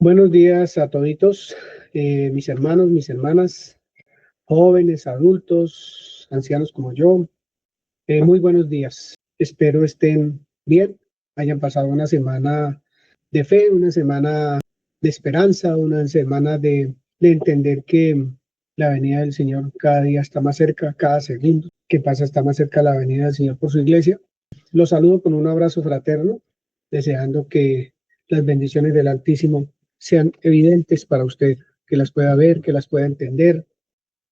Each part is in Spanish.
Buenos días a toditos, mis hermanos, mis hermanas, jóvenes, adultos, ancianos como yo. Muy buenos días. Espero estén bien, hayan pasado una semana de fe, una semana de esperanza, una semana de entender que la venida del Señor cada día está más cerca, cada segundo que pasa está más cerca la venida del Señor por su iglesia. Los saludo con un abrazo fraterno, deseando que las bendiciones del Altísimo sean evidentes para usted, que las pueda ver, que las pueda entender,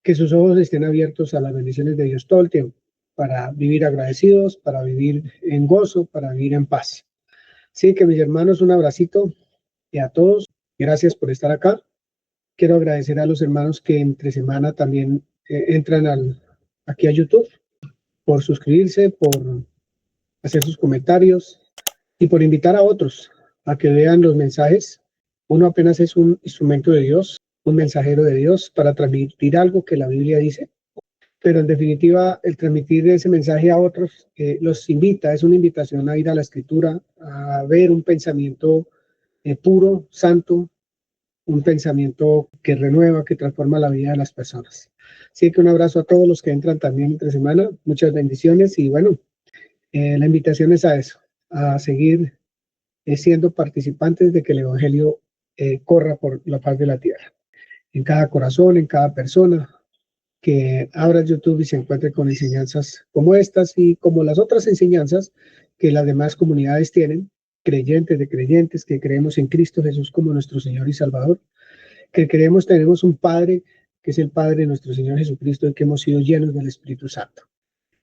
que sus ojos estén abiertos a las bendiciones de Dios todo el tiempo, para vivir agradecidos, para vivir en gozo, para vivir en paz. Sí, que mis hermanos, un abracito y a todos, gracias por estar acá. Quiero agradecer a los hermanos que entre semana también entran aquí a YouTube, por suscribirse, por hacer sus comentarios y por invitar a otros a que vean los mensajes. Uno apenas es un instrumento de Dios, un mensajero de Dios para transmitir algo que la Biblia dice, pero en definitiva el transmitir ese mensaje a otros los invita, es una invitación a ir a la Escritura, a ver un pensamiento puro, santo, un pensamiento que renueva, que transforma la vida de las personas. Así que un abrazo a todos los que entran también entre semana, muchas bendiciones y bueno, la invitación es a eso, a seguir siendo participantes de que el Evangelio corra por la paz de la tierra. En cada corazón, en cada persona, que abra YouTube y se encuentre con enseñanzas como estas y como las otras enseñanzas que las demás comunidades tienen, creyentes de creyentes, que creemos en Cristo Jesús como nuestro Señor y Salvador, que creemos tenemos un Padre, que es el Padre de nuestro Señor Jesucristo y que hemos sido llenos del Espíritu Santo.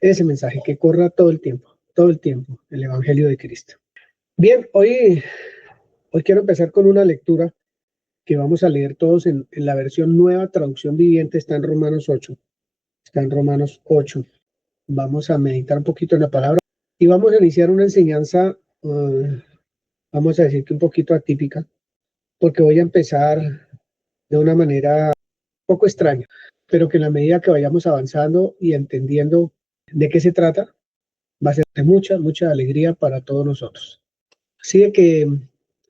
Ese mensaje que corra todo el tiempo, el Evangelio de Cristo. Bien, hoy quiero empezar con una lectura que vamos a leer todos en la versión nueva traducción viviente, está en Romanos 8. Está en Romanos 8. Vamos a meditar un poquito en la palabra y vamos a iniciar una enseñanza, vamos a decir que un poquito atípica, porque voy a empezar de una manera un poco extraña, pero que en la medida que vayamos avanzando y entendiendo de qué se trata, va a ser de mucha, mucha alegría para todos nosotros. Así de que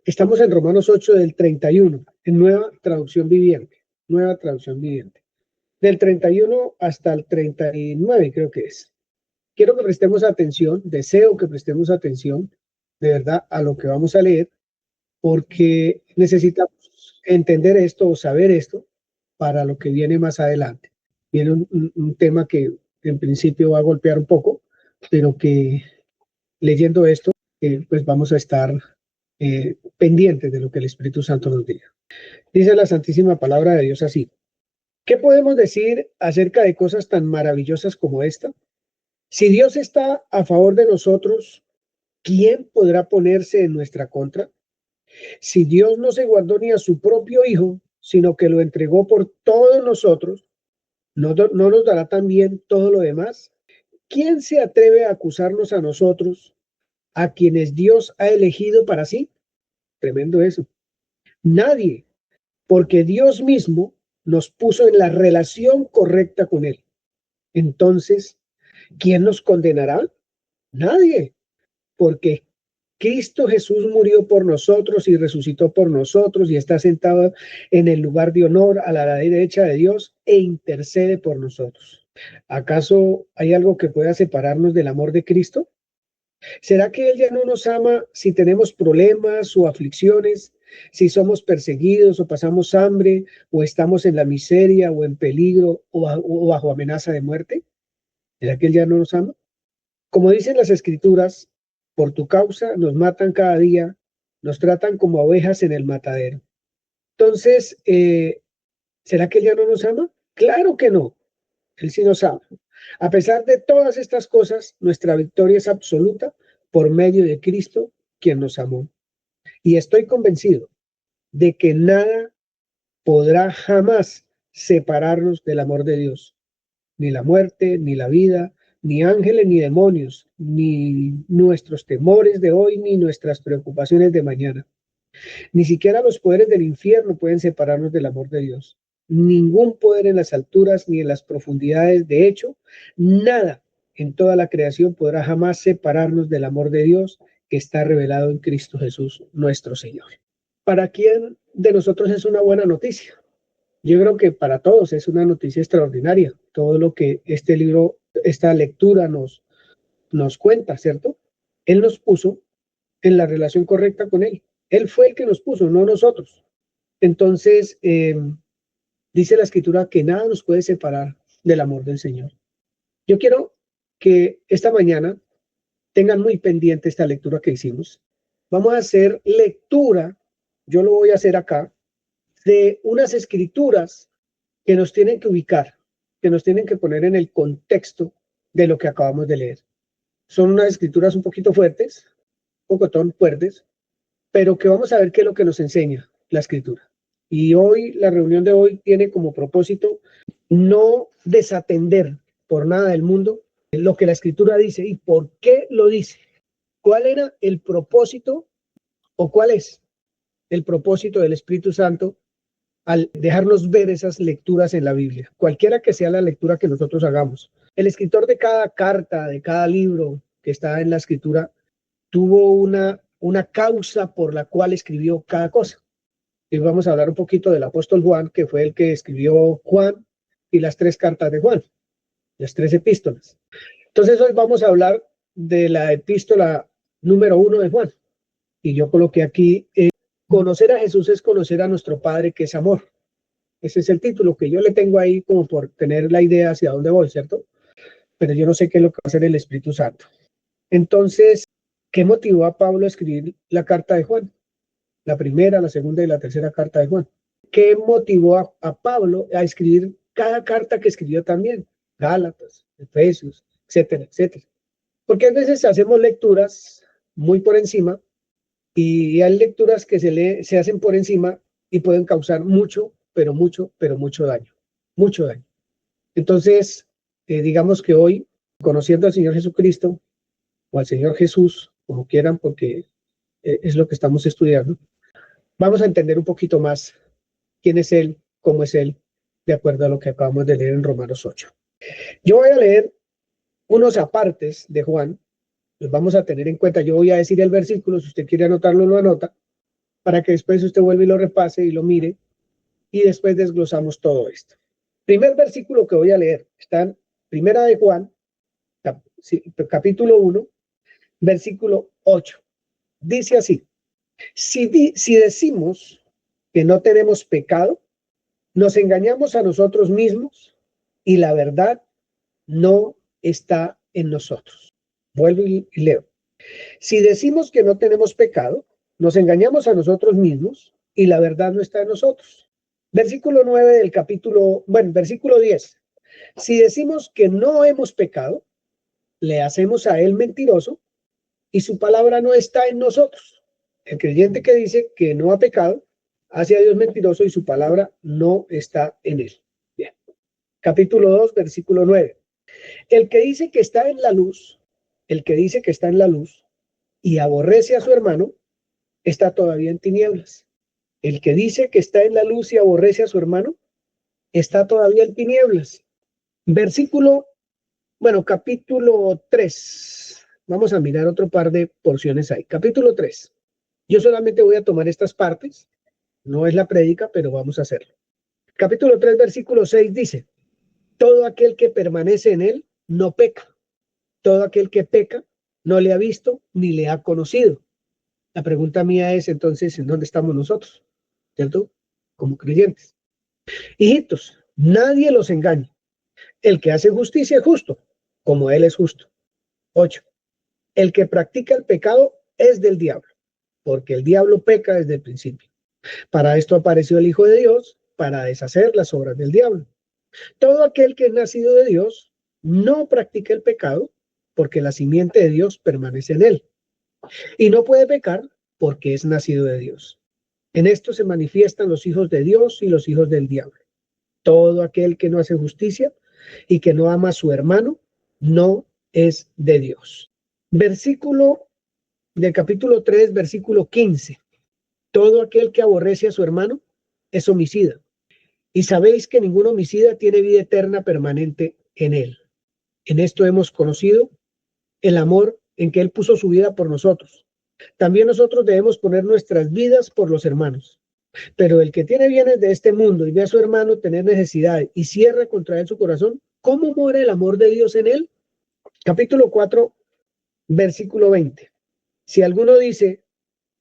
estamos en Romanos 8 del 31, en nueva traducción viviente, nueva traducción viviente. Del 31 hasta el 39 creo que es. Quiero que prestemos atención, deseo que prestemos atención de verdad a lo que vamos a leer, porque necesitamos entender esto o saber esto para lo que viene más adelante. Viene un tema que en principio va a golpear un poco, pero que leyendo esto, pues vamos a estar pendientes de lo que el Espíritu Santo nos diga. Dice la Santísima Palabra de Dios así. ¿Qué podemos decir acerca de cosas tan maravillosas como esta? Si Dios está a favor de nosotros, ¿quién podrá ponerse en nuestra contra? Si Dios no se guardó ni a su propio Hijo, sino que lo entregó por todos nosotros, ¿no nos dará también todo lo demás? ¿Quién se atreve a acusarnos a nosotros, a quienes Dios ha elegido para sí? Tremendo eso. Nadie, porque Dios mismo nos puso en la relación correcta con Él. Entonces, ¿quién nos condenará? Nadie, porque Cristo Jesús murió por nosotros y resucitó por nosotros y está sentado en el lugar de honor a la derecha de Dios e intercede por nosotros. ¿Acaso hay algo que pueda separarnos del amor de Cristo? ¿Será que Él ya no nos ama si tenemos problemas o aflicciones, si somos perseguidos o pasamos hambre o estamos en la miseria o en peligro o bajo amenaza de muerte? ¿Será que Él ya no nos ama? Como dicen las Escrituras, por tu causa nos matan cada día, nos tratan como ovejas en el matadero. Entonces, ¿será que Él ya no nos ama? Claro que no, Él sí nos ama. A pesar de todas estas cosas, nuestra victoria es absoluta por medio de Cristo, quien nos amó. Y estoy convencido de que nada podrá jamás separarnos del amor de Dios. Ni la muerte, ni la vida, ni ángeles, ni demonios, ni nuestros temores de hoy, ni nuestras preocupaciones de mañana. Ni siquiera los poderes del infierno pueden separarnos del amor de Dios. Ningún poder en las alturas ni en las profundidades. De hecho, nada en toda la creación podrá jamás separarnos del amor de Dios que está revelado en Cristo Jesús, nuestro Señor. ¿Para quién de nosotros es una buena noticia? Yo creo que para todos es una noticia extraordinaria, todo lo que este libro, esta lectura nos cuenta, ¿cierto? Él nos puso en la relación correcta con Él. Él fue el que nos puso, no nosotros. Entonces, dice la Escritura que nada nos puede separar del amor del Señor. Yo quiero que esta mañana tengan muy pendiente esta lectura que hicimos. Vamos a hacer lectura, yo lo voy a hacer acá, de unas escrituras que nos tienen que ubicar, que nos tienen que poner en el contexto de lo que acabamos de leer. Son unas escrituras un poquito fuertes, un pocotón fuertes, pero que vamos a ver qué es lo que nos enseña la escritura. Y hoy, la reunión de hoy tiene como propósito no desatender por nada del mundo lo que la escritura dice y por qué lo dice. ¿Cuál era el propósito o cuál es el propósito del Espíritu Santo al dejarnos ver esas lecturas en la Biblia? Cualquiera que sea la lectura que nosotros hagamos. El escritor de cada carta, de cada libro que está en la escritura, tuvo una causa por la cual escribió cada cosa. Y vamos a hablar un poquito del apóstol Juan, que fue el que escribió Juan y las 3 cartas de Juan, las 3 epístolas. Entonces hoy vamos a hablar de la epístola número 1 de Juan. Y yo coloqué aquí, conocer a Jesús es conocer a nuestro Padre, que es amor. Ese es el título que yo le tengo ahí como por tener la idea hacia dónde voy, ¿cierto? Pero yo no sé qué es lo que va a hacer el Espíritu Santo. Entonces, ¿qué motivó a Pablo a escribir la carta de Juan? La primera, la segunda y la tercera carta de Juan. ¿Qué motivó a Pablo a escribir cada carta que escribió también? Gálatas, Efesios, etcétera, etcétera. Porque a veces hacemos lecturas muy por encima y hay lecturas que se hacen por encima y pueden causar mucho, pero mucho daño. Mucho daño. Entonces, digamos que hoy, conociendo al Señor Jesucristo o al Señor Jesús, como quieran, porque es lo que estamos estudiando, vamos a entender un poquito más quién es Él, cómo es Él, de acuerdo a lo que acabamos de leer en Romanos 8. Yo voy a leer unos apartes de Juan, los vamos a tener en cuenta. Yo voy a decir el versículo, si usted quiere anotarlo, lo anota, para que después usted vuelva y lo repase y lo mire, y después desglosamos todo esto. Primer versículo que voy a leer está en Primera de Juan, capítulo 1, versículo 8. Dice así: si decimos que no tenemos pecado, nos engañamos a nosotros mismos y la verdad no está en nosotros. Vuelvo y leo. Si decimos que no tenemos pecado, nos engañamos a nosotros mismos y la verdad no está en nosotros. Versículo 9 del capítulo, versículo 10. Si decimos que no hemos pecado, le hacemos a él mentiroso y su palabra no está en nosotros. El creyente que dice que no ha pecado, hace a Dios mentiroso y su palabra no está en él. Bien. Capítulo 2, versículo 9. El que dice que está en la luz, y aborrece a su hermano, está todavía en tinieblas. El que dice que está en la luz y aborrece a su hermano, está todavía en tinieblas. Capítulo 3. Vamos a mirar otro par de porciones ahí. Capítulo 3. Yo solamente voy a tomar estas partes. No es la prédica, pero vamos a hacerlo. Capítulo 3, versículo 6 dice: todo aquel que permanece en él no peca. Todo aquel que peca no le ha visto ni le ha conocido. La pregunta mía es entonces, ¿en dónde estamos nosotros? ¿Cierto? Como creyentes. Hijitos, nadie los engañe. El que hace justicia es justo, como él es justo. 8. El que practica el pecado es del diablo, porque el diablo peca desde el principio. Para esto apareció el Hijo de Dios, para deshacer las obras del diablo. Todo aquel que es nacido de Dios no practica el pecado, porque la simiente de Dios permanece en él. Y no puede pecar porque es nacido de Dios. En esto se manifiestan los hijos de Dios y los hijos del diablo. Todo aquel que no hace justicia y que no ama a su hermano no es de Dios. Versículo del capítulo 3, versículo 15. Todo aquel que aborrece a su hermano es homicida. Y sabéis que ningún homicida tiene vida eterna permanente en él. En esto hemos conocido el amor en que él puso su vida por nosotros. También nosotros debemos poner nuestras vidas por los hermanos. Pero el que tiene bienes de este mundo y ve a su hermano tener necesidad y cierra contra él su corazón, ¿cómo muere el amor de Dios en él? Capítulo 4, versículo 20. Si alguno dice,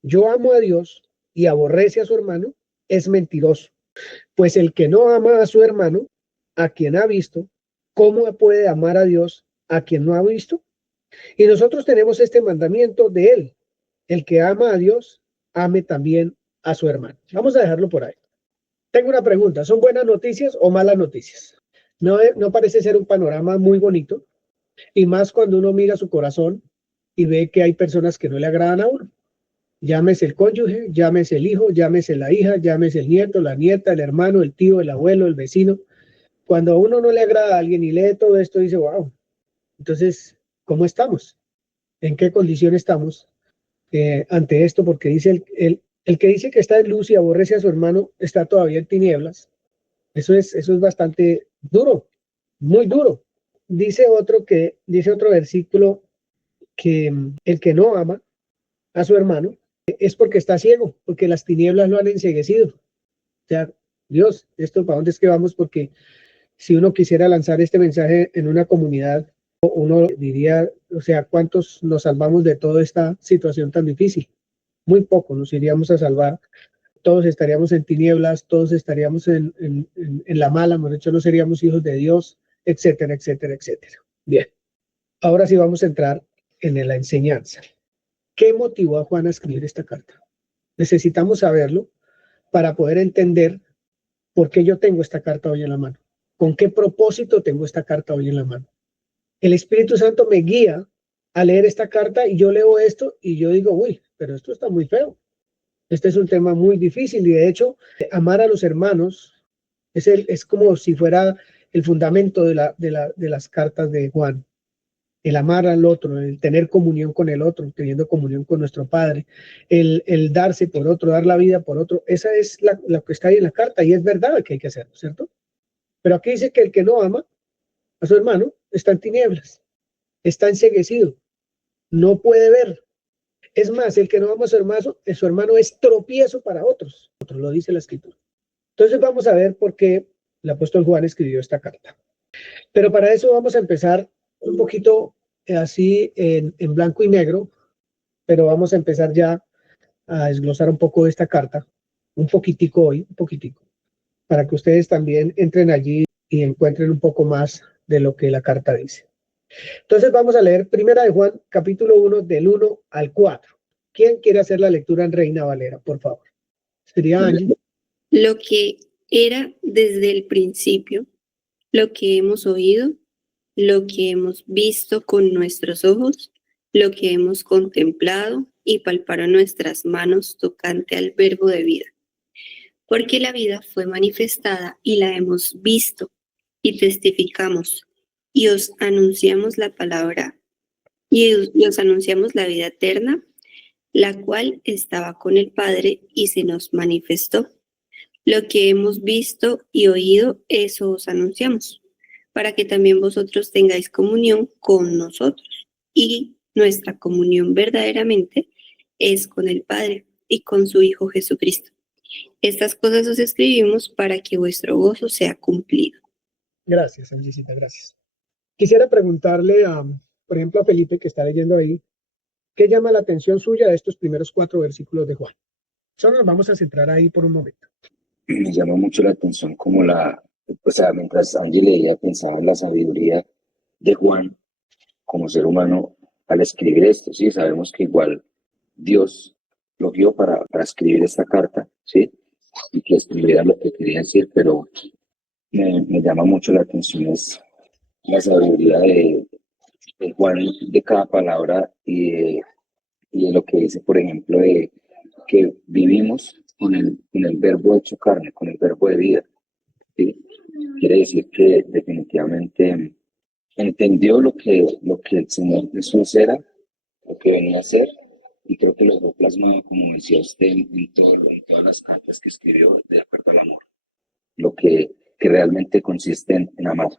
yo amo a Dios y aborrece a su hermano, es mentiroso. Pues el que no ama a su hermano, a quien ha visto, ¿cómo puede amar a Dios a quien no ha visto? Y nosotros tenemos este mandamiento de él. El que ama a Dios, ame también a su hermano. Vamos a dejarlo por ahí. Tengo una pregunta. ¿Son buenas noticias o malas noticias? No parece ser un panorama muy bonito, y más cuando uno mira su corazón y ve que hay personas que no le agradan a uno. Llámese el cónyuge, llámese el hijo, llámese la hija, llámese el nieto, la nieta, el hermano, el tío, el abuelo, el vecino. Cuando a uno no le agrada a alguien y lee todo esto, dice, wow, entonces, ¿cómo estamos? ¿En qué condición estamos ante esto? Porque dice el que dice que está en luz y aborrece a su hermano está todavía en tinieblas. Eso es bastante duro, muy duro. Dice otro versículo que el que no ama a su hermano es porque está ciego, porque las tinieblas lo han enceguecido. O sea, Dios, ¿esto para dónde es que vamos? Porque si uno quisiera lanzar este mensaje en una comunidad, uno diría, o sea, ¿cuántos nos salvamos de toda esta situación tan difícil? Muy poco nos iríamos a salvar. Todos estaríamos en tinieblas, todos estaríamos en la mala, hemos dicho, no seríamos hijos de Dios, etcétera, etcétera, etcétera. Bien, ahora sí vamos a entrar en la enseñanza. ¿Qué motivó a Juan a escribir esta carta? Necesitamos saberlo para poder entender por qué yo tengo esta carta hoy en la mano. ¿Con qué propósito tengo esta carta hoy en la mano? El Espíritu Santo me guía a leer esta carta y yo leo esto y yo digo, uy, pero esto está muy feo. Este es un tema muy difícil y de hecho, amar a los hermanos es como si fuera el fundamento de las cartas de Juan. El amar al otro, el tener comunión con el otro, teniendo comunión con nuestro Padre, el darse por otro, dar la vida por otro. Esa es la que está ahí en la carta y es verdad que hay que hacerlo, ¿cierto? Pero aquí dice que el que no ama a su hermano está en tinieblas, está enceguecido, no puede ver. Es más, el que no ama a su hermano es tropiezo para otros. Otro lo dice la escritura. Entonces vamos a ver por qué el apóstol Juan escribió esta carta. Pero para eso vamos a empezar un poquito así en blanco y negro, pero vamos a empezar ya a desglosar un poco de esta carta, un poquitico hoy, un poquitico, para que ustedes también entren allí y encuentren un poco más de lo que la carta dice. Entonces vamos a leer Primera de Juan, capítulo 1, del 1 al 4. ¿Quién quiere hacer la lectura en Reina Valera, por favor? Sería Angie. Lo que era desde el principio, lo que hemos oído, lo que hemos visto con nuestros ojos, lo que hemos contemplado y palparon nuestras manos tocante al verbo de vida. Porque la vida fue manifestada y la hemos visto y testificamos y os anunciamos la palabra y os anunciamos la vida eterna, la cual estaba con el Padre y se nos manifestó. Lo que hemos visto y oído, eso os anunciamos, para que también vosotros tengáis comunión con nosotros. Y nuestra comunión verdaderamente es con el Padre y con su Hijo Jesucristo. Estas cosas os escribimos para que vuestro gozo sea cumplido. Gracias, Angicita, gracias. Quisiera preguntarle, por ejemplo, a Felipe, que está leyendo ahí, ¿qué llama la atención suya de estos primeros 4 versículos de Juan? Solo nos vamos a centrar ahí por un momento. Me llama mucho la atención como o sea, mientras Angie leía, pensaba en la sabiduría de Juan como ser humano al escribir esto, ¿sí? Sabemos que igual Dios lo guió para escribir esta carta, ¿sí? Y que escribiera lo que quería decir, pero me llama mucho la atención es la sabiduría de Juan, de cada palabra y de lo que dice, por ejemplo, de que vivimos con el verbo hecho carne, con el verbo de vida, ¿sí? Quiere decir que definitivamente entendió lo que el Señor Jesús era, lo que venía a ser, y creo que lo dejó plasmado, como decía usted, en todas las cartas que escribió de acuerdo al amor, lo que realmente consiste en amar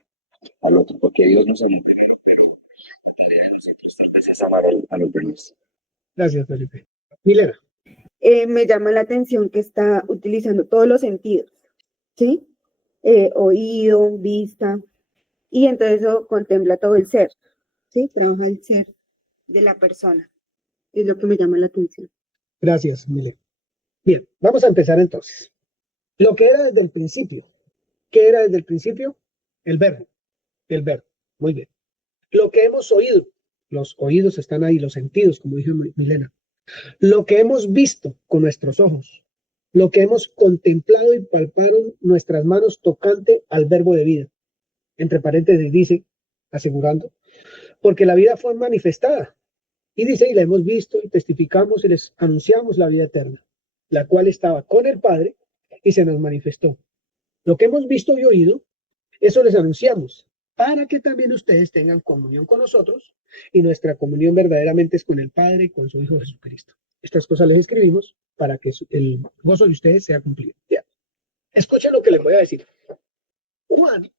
al otro, porque Dios nos amó primero, pero la tarea de nosotros tal vez es amar a los demás. Gracias, Felipe. Milena. Me llama la atención que está utilizando todos los sentidos, ¿sí? Oído, vista, y entonces eso contempla todo el ser, ¿sí? Trabaja el ser de la persona, es lo que me llama la atención. Gracias, Milena. Bien, vamos a empezar entonces. Lo que era desde el principio. ¿Qué era desde el principio? El verbo. El verbo. Muy bien. Lo que hemos oído. Los oídos están ahí, los sentidos, como dijo Milena. Lo que hemos visto con nuestros ojos. Lo que hemos contemplado y palparon nuestras manos tocante al verbo de vida. Entre paréntesis dice, asegurando, porque la vida fue manifestada. Y dice, y la hemos visto y testificamos y les anunciamos la vida eterna, la cual estaba con el Padre y se nos manifestó. Lo que hemos visto y oído, eso les anunciamos, para que también ustedes tengan comunión con nosotros, y nuestra comunión verdaderamente es con el Padre y con su Hijo Jesucristo. Estas cosas les escribimos para que el gozo de ustedes sea cumplido. Ya. Escuchen lo que les voy a decir. Juan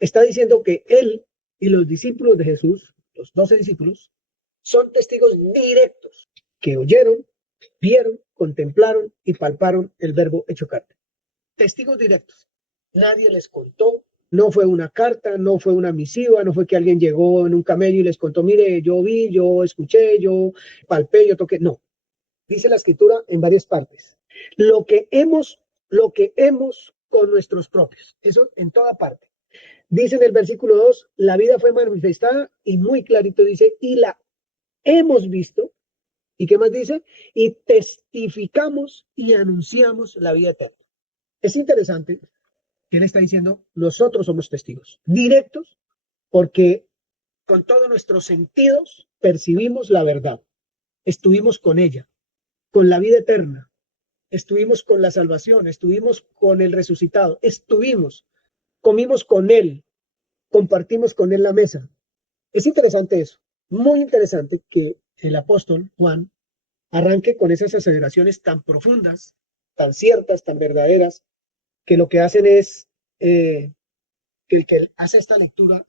está diciendo que él y los discípulos de Jesús, los 12 discípulos, son testigos directos que oyeron, vieron, contemplaron y palparon el verbo hecho carne. Testigos directos. Nadie les contó, no fue una carta, no fue una misiva, no fue que alguien llegó en un camello y les contó, mire, yo vi, yo escuché, yo palpé, yo toqué. No. Dice la escritura en varias partes. Lo que hemos con nuestros propios. Eso en toda parte. Dice en el versículo 2, la vida fue manifestada y muy clarito dice, y la hemos visto. ¿Y qué más dice? Y testificamos y anunciamos la vida eterna. Es interesante que él está diciendo, nosotros somos testigos directos porque con todos nuestros sentidos percibimos la verdad. Estuvimos con ella, con la vida eterna. Estuvimos con la salvación, estuvimos con el resucitado, comimos con él, compartimos con él la mesa. Es interesante eso, muy interesante que el apóstol Juan arranque con esas aseveraciones tan profundas, tan ciertas, tan verdaderas, que lo que hacen es que el que hace esta lectura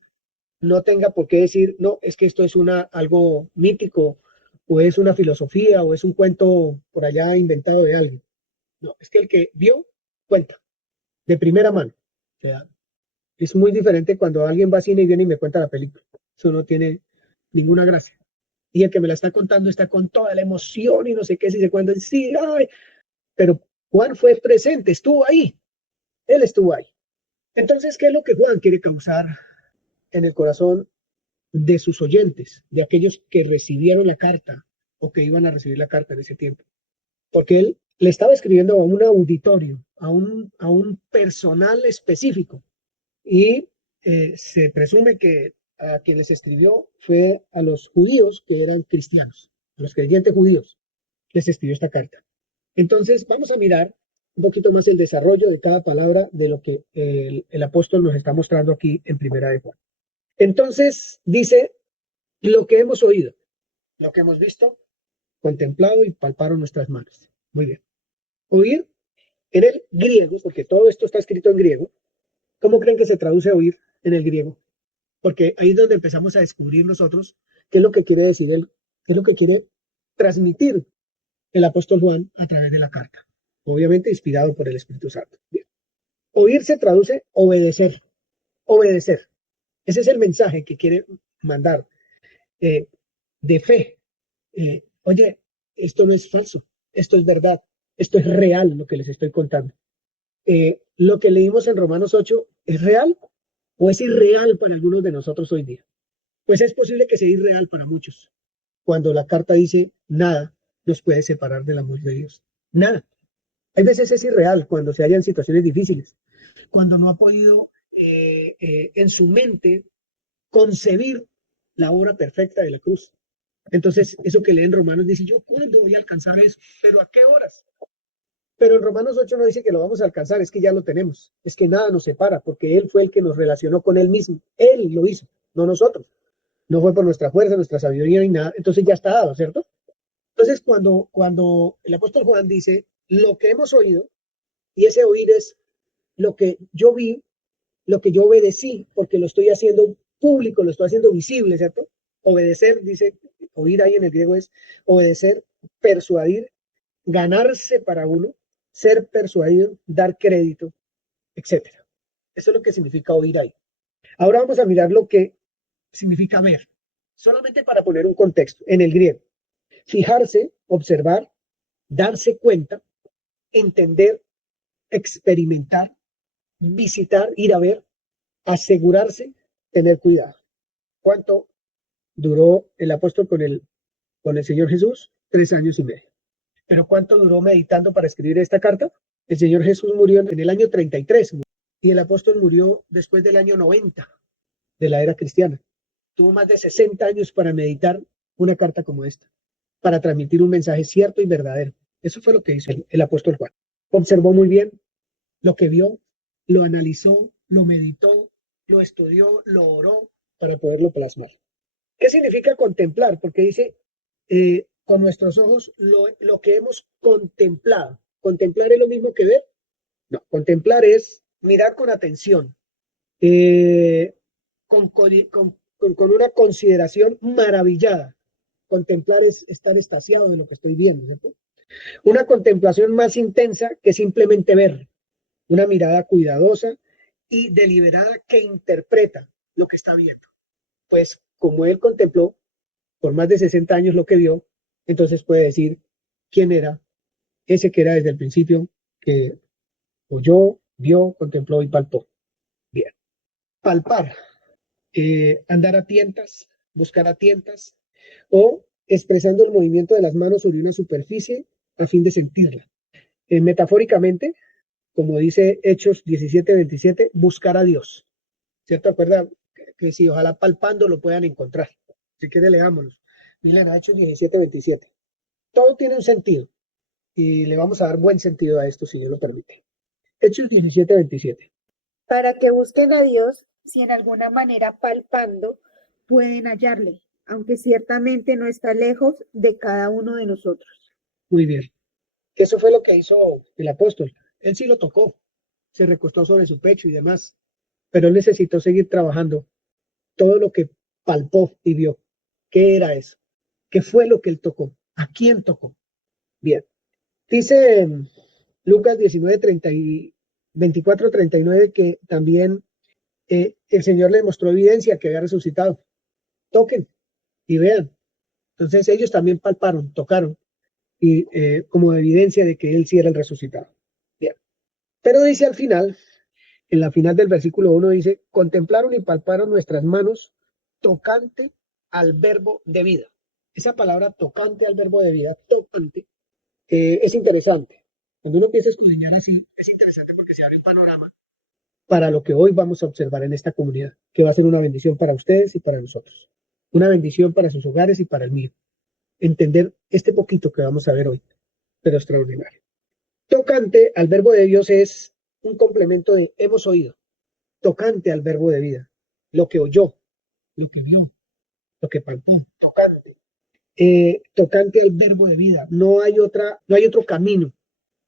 no tenga por qué decir, no, es que esto es algo mítico, o es una filosofía, o es un cuento por allá inventado de alguien. No, es que el que vio, cuenta, de primera mano. O sea, es muy diferente cuando alguien va a cine y viene y me cuenta la película. Eso no tiene ninguna gracia. Y el que me la está contando está con toda la emoción y no sé qué, si se cuenta, sí, ay. Pero Juan fue presente, estuvo ahí. Él estuvo ahí. Entonces, ¿qué es lo que Juan quiere causar en el corazón de sus oyentes, de aquellos que recibieron la carta o que iban a recibir la carta en ese tiempo? Porque él le estaba escribiendo a un auditorio, a un personal específico, y se presume que a quien les escribió fue a los judíos que eran cristianos, a los creyentes judíos, les escribió esta carta. Entonces, vamos a mirar un poquito más el desarrollo de cada palabra de lo que el apóstol nos está mostrando aquí en Primera de Juan. Entonces, dice, lo que hemos oído, lo que hemos visto, contemplado y palparon nuestras manos. Muy bien. Oír en el griego, porque todo esto está escrito en griego. ¿Cómo creen que se traduce oír en el griego? Porque ahí es donde empezamos a descubrir nosotros qué es lo que quiere decir él, qué es lo que quiere transmitir el apóstol Juan a través de la carta. Obviamente inspirado por el Espíritu Santo. Bien. Oír se traduce obedecer. Obedecer. Ese es el mensaje que quiere mandar de fe. Oye, esto no es falso, esto es verdad, esto es real lo que les estoy contando. Lo que leímos en Romanos 8, ¿es real o es irreal para algunos de nosotros hoy día? Pues es posible que sea irreal para muchos, cuando la carta dice nada nos puede separar del amor de Dios. Nada. A veces es irreal cuando se hallan situaciones difíciles, cuando no ha podido en su mente concebir la obra perfecta de la cruz. Entonces, eso que lee en Romanos dice, ¿yo cuándo voy a alcanzar eso? ¿Pero a qué horas? Pero en Romanos 8 no dice que lo vamos a alcanzar, es que ya lo tenemos. Es que nada nos separa, porque Él fue el que nos relacionó con Él mismo. Él lo hizo, no nosotros. No fue por nuestra fuerza, nuestra sabiduría ni nada. Entonces ya está dado, ¿cierto? Entonces, cuando el apóstol Juan dice, lo que hemos oído, y ese oír es lo que yo vi, lo que yo obedecí, porque lo estoy haciendo público, lo estoy haciendo visible, ¿cierto? Obedecer, dice, Oír ahí en el griego es obedecer, persuadir, ganarse para uno, ser persuadido, dar crédito, etcétera. Eso es lo que significa oír ahí. Ahora vamos a mirar lo que significa ver, solamente para poner un contexto en el griego. Fijarse, observar, darse cuenta, entender, experimentar, visitar, ir a ver, asegurarse, tener cuidado. ¿Cuánto duró el apóstol con el Señor Jesús? 3 años y medio. ¿Pero cuánto duró meditando para escribir esta carta? El Señor Jesús murió en el año 33 y el apóstol murió después del año 90 de la era cristiana. Tuvo más de 60 años para meditar una carta como esta, para transmitir un mensaje cierto y verdadero. Eso fue lo que hizo el apóstol Juan. Observó muy bien lo que vio, lo analizó, lo meditó, lo estudió, lo oró para poderlo plasmar. ¿Qué significa contemplar? Porque dice, con nuestros ojos lo que hemos contemplado. ¿Contemplar es lo mismo que ver? No, contemplar es mirar con atención, con una consideración maravillada. Contemplar es estar extasiado de lo que estoy viendo, ¿cierto? Una contemplación más intensa que simplemente ver, una mirada cuidadosa y deliberada que interpreta lo que está viendo. Pues como él contempló por más de 60 años lo que vio, entonces puede decir quién era ese que era desde el principio, que oyó, vio, contempló y palpó. Bien. Palpar, andar a tientas, buscar a tientas o expresando el movimiento de las manos sobre una superficie a fin de sentirla. Metafóricamente, como dice Hechos 17:27, buscar a Dios. ¿Cierto? Acuerda que si ojalá palpando lo puedan encontrar. Si quiere, leámoslos. Miren, Hechos 17:27. Todo tiene un sentido y le vamos a dar buen sentido a esto, si Dios lo permite. Hechos 17:27. Para que busquen a Dios, si en alguna manera palpando pueden hallarle, aunque ciertamente no está lejos de cada uno de nosotros. Muy bien. Eso fue lo que hizo el apóstol. Él sí lo tocó, se recostó sobre su pecho y demás, pero él necesitó seguir trabajando todo lo que palpó y vio. ¿Qué era eso? ¿Qué fue lo que él tocó? ¿A quién tocó? Bien. Dice Lucas 24:39 que también el Señor le mostró evidencia que había resucitado. Toquen y vean. Entonces ellos también palparon, tocaron, y como evidencia de que él sí era el resucitado. Bien. Pero dice al final, en la final del versículo 1 dice, contemplaron y palparon nuestras manos tocante al verbo de vida. Esa palabra tocante al verbo de vida, tocante, es interesante. Cuando uno empieza a escudriñar así, es interesante porque se abre un panorama para lo que hoy vamos a observar en esta comunidad, que va a ser una bendición para ustedes y para nosotros. Una bendición para sus hogares y para el mío. Entender este poquito que vamos a ver hoy, pero extraordinario. Tocante al verbo de Dios es un complemento de hemos oído. Tocante al verbo de vida. Lo que oyó, lo que vio, lo que palpó. Tocante. Tocante al verbo de vida. No hay otro camino.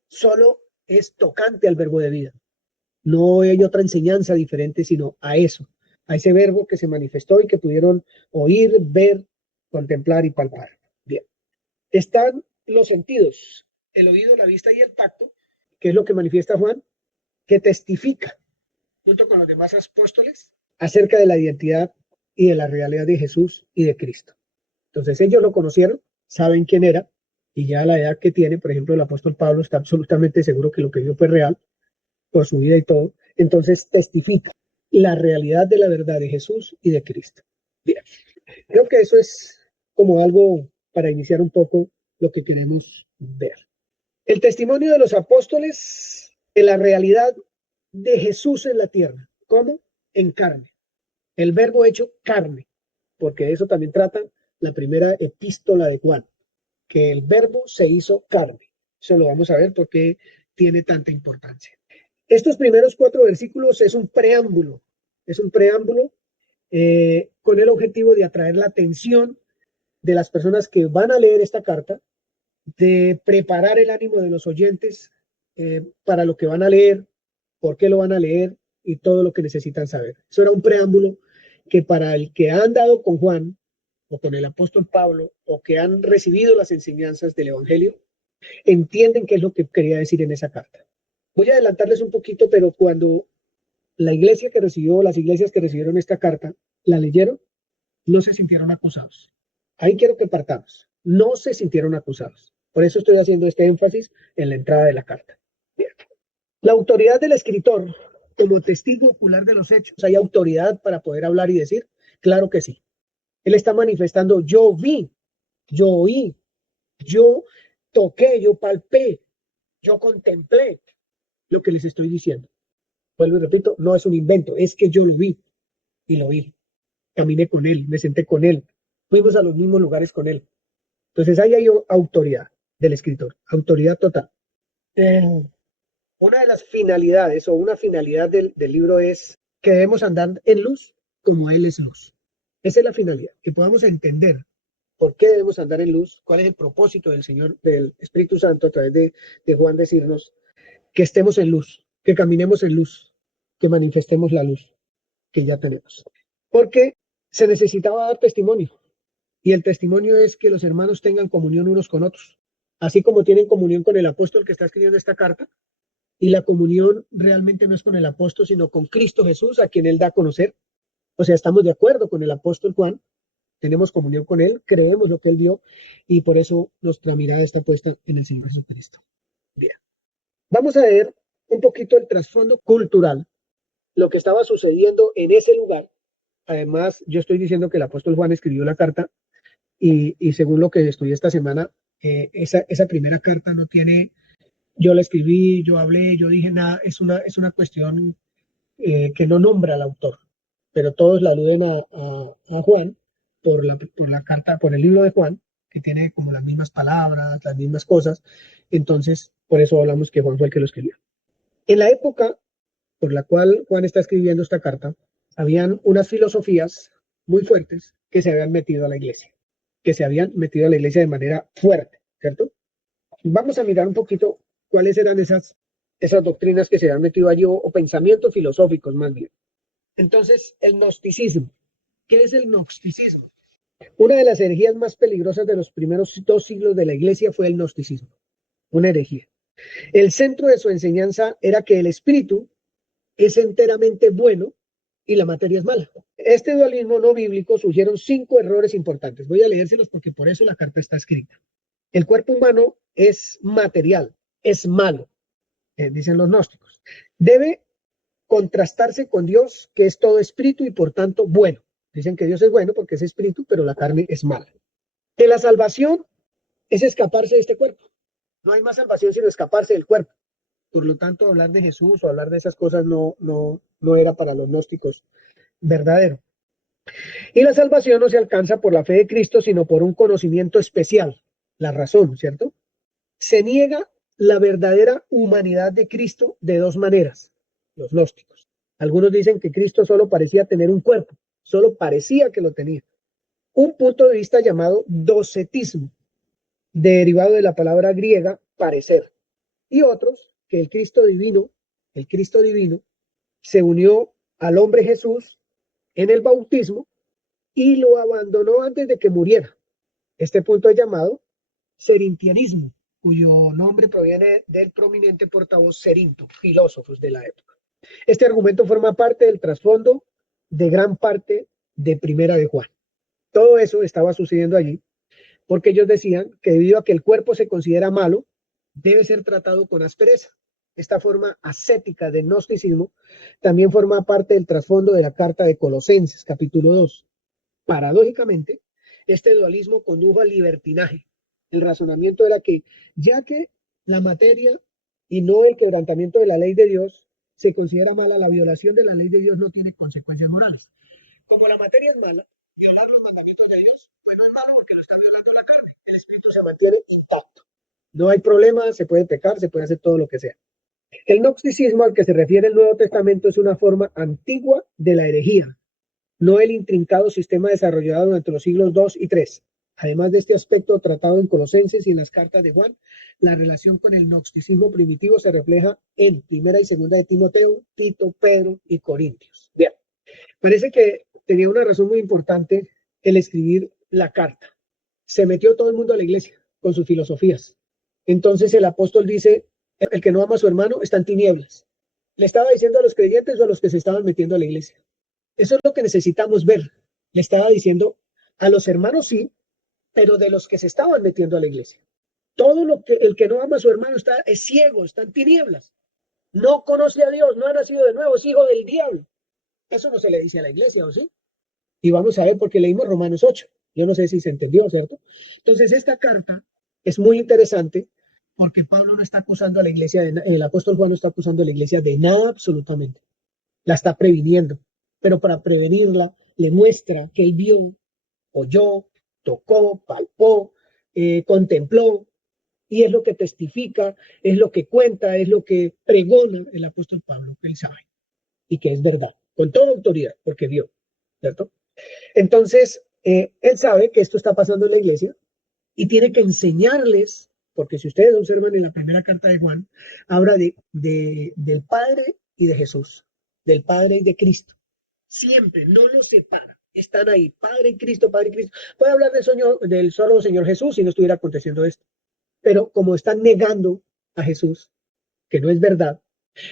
Solo es tocante al verbo de vida. No hay otra enseñanza diferente sino a eso, a ese verbo que se manifestó y que pudieron oír, ver, contemplar y palpar. Bien. Están los sentidos, el oído, la vista y el tacto, que es lo que manifiesta Juan, que testifica, junto con los demás apóstoles, acerca de la identidad y de la realidad de Jesús y de Cristo. Entonces ellos lo conocieron, saben quién era, y ya a la edad que tiene, por ejemplo, el apóstol Pablo está absolutamente seguro que lo que vio fue real, por su vida y todo. Entonces testifica la realidad de la verdad de Jesús y de Cristo. Bien, creo que eso es como algo para iniciar un poco lo que queremos ver. El testimonio de los apóstoles de la realidad de Jesús en la tierra. ¿Cómo? En carne. El verbo hecho carne, porque de eso también trata la primera epístola de Juan, que el verbo se hizo carne. Eso lo vamos a ver porque tiene tanta importancia. Estos primeros 4 versículos es un preámbulo con el objetivo de atraer la atención de las personas que van a leer esta carta, de preparar el ánimo de los oyentes para lo que van a leer, por qué lo van a leer y todo lo que necesitan saber. Eso era un preámbulo que para el que ha andado con Juan o con el apóstol Pablo o que han recibido las enseñanzas del Evangelio, entienden qué es lo que quería decir en esa carta. Voy a adelantarles un poquito, pero cuando la iglesia que recibió, las iglesias que recibieron esta carta, la leyeron, no se sintieron acusados. Ahí quiero que partamos. No se sintieron acusados. Por eso estoy haciendo este énfasis en la entrada de la carta. Bien. La autoridad del escritor, como testigo ocular de los hechos, ¿hay autoridad para poder hablar y decir? Claro que sí. Él está manifestando, yo vi, yo oí, yo toqué, yo palpé, yo contemplé lo que les estoy diciendo. Vuelvo y repito, no es un invento, es que yo lo vi y lo vi. Caminé con él, me senté con él, fuimos a los mismos lugares con él. Entonces ahí hay autoridad del escritor, autoridad total. Una de las finalidades o una finalidad del libro es que debemos andar en luz como Él es luz. Esa es la finalidad, que podamos entender por qué debemos andar en luz, cuál es el propósito del Señor, del Espíritu Santo a través de Juan decirnos que estemos en luz, que caminemos en luz, que manifestemos la luz que ya tenemos. Porque se necesitaba dar testimonio. Y el testimonio es que los hermanos tengan comunión unos con otros. Así como tienen comunión con el apóstol que está escribiendo esta carta. Y la comunión realmente no es con el apóstol, sino con Cristo Jesús, a quien él da a conocer. O sea, estamos de acuerdo con el apóstol Juan. Tenemos comunión con él, creemos lo que él dio. Y por eso nuestra mirada está puesta en el Señor Jesucristo. Bien. Vamos a ver un poquito el trasfondo cultural. Lo que estaba sucediendo en ese lugar. Además, yo estoy diciendo que el apóstol Juan escribió la carta y según lo que estudié esta semana, esa primera carta no tiene, yo la escribí, yo hablé, yo dije nada, es una cuestión que no nombra al autor, pero todos la aluden a Juan por la carta, por el libro de Juan, que tiene como las mismas palabras, las mismas cosas, entonces por eso hablamos que Juan fue el que lo escribió. En la época por la cual Juan está escribiendo esta carta, habían unas filosofías muy fuertes que se habían metido a la iglesia, de manera fuerte, ¿cierto? Vamos a mirar un poquito cuáles eran esas doctrinas que se habían metido allí o pensamientos filosóficos más bien. Entonces, el gnosticismo. ¿Qué es el gnosticismo? Una de las herejías más peligrosas de los primeros 2 siglos de la iglesia fue el gnosticismo, una herejía. El centro de su enseñanza era que el espíritu es enteramente bueno y la materia es mala. Este dualismo no bíblico surgieron 5 errores importantes. Voy a leérselos porque por eso la carta está escrita. El cuerpo humano es material, es malo, dicen los gnósticos. Debe contrastarse con Dios, que es todo espíritu y por tanto bueno. Dicen que Dios es bueno porque es espíritu, pero la carne es mala. Que la salvación es escaparse de este cuerpo. No hay más salvación sino escaparse del cuerpo. Por lo tanto, hablar de Jesús o hablar de esas cosas no era para los gnósticos verdadero. Y la salvación no se alcanza por la fe de Cristo, sino por un conocimiento especial, la razón, ¿cierto? Se niega la verdadera humanidad de Cristo de 2 maneras, los gnósticos. Algunos dicen que Cristo solo parecía tener un cuerpo, solo parecía que lo tenía. Un punto de vista llamado docetismo, derivado de la palabra griega parecer. Y otros que el Cristo divino, se unió al hombre Jesús en el bautismo y lo abandonó antes de que muriera. Este punto es llamado cerintianismo, cuyo nombre proviene del prominente portavoz Cerinto, filósofos de la época. Este argumento forma parte del trasfondo de gran parte de Primera de Juan. Todo eso estaba sucediendo allí porque ellos decían que debido a que el cuerpo se considera malo, debe ser tratado con aspereza. Esta forma ascética de gnosticismo también forma parte del trasfondo de la carta de Colosenses, capítulo 2. Paradójicamente, este dualismo condujo al libertinaje. El razonamiento era que, ya que la materia y no el quebrantamiento de la ley de Dios se considera mala, la violación de la ley de Dios no tiene consecuencias morales. Como la materia es mala, violar los mandamientos de Dios, pues no es malo porque lo está violando la carne. El espíritu se mantiene intacto. No hay problema, se puede pecar, se puede hacer todo lo que sea. El gnosticismo al que se refiere el Nuevo Testamento es una forma antigua de la herejía, no el intrincado sistema desarrollado durante los siglos II y III. Además de este aspecto tratado en Colosenses y en las cartas de Juan, la relación con el gnosticismo primitivo se refleja en Primera y Segunda de Timoteo, Tito, Pedro y Corintios. Bien, parece que tenía una razón muy importante el escribir la carta. Se metió todo el mundo a la iglesia con sus filosofías. Entonces el apóstol dice, el que no ama a su hermano está en tinieblas. Le estaba diciendo a los creyentes o a los que se estaban metiendo a la iglesia. Eso es lo que necesitamos ver. Le estaba diciendo a los hermanos sí, pero de los que se estaban metiendo a la iglesia. Todo lo que el que no ama a su hermano es ciego, está en tinieblas. No conoce a Dios, no ha nacido de nuevo, es hijo del diablo. Eso no se le dice a la iglesia, ¿o sí? Y vamos a ver porque leímos Romanos 8. Yo no sé si se entendió, ¿cierto? Entonces esta carta es muy interesante porque Pablo no está acusando a la iglesia, el apóstol Juan no está acusando a la iglesia de nada absolutamente. La está previniendo. Pero para prevenirla le muestra que él vio, oyó, tocó, palpó, contempló, y es lo que testifica, es lo que cuenta, es lo que pregona el apóstol Pablo, que él sabe, y que es verdad, con toda autoridad, porque vio, ¿cierto? Entonces, él sabe que esto está pasando en la iglesia, y tiene que enseñarles, porque si ustedes observan en la primera carta de Juan, habla del Padre y de Jesús, del Padre y de Cristo. Siempre, no los separa. Están ahí, Padre y Cristo, Padre y Cristo. Puede hablar del solo Señor Jesús si no estuviera aconteciendo esto. Pero como están negando a Jesús, que no es verdad,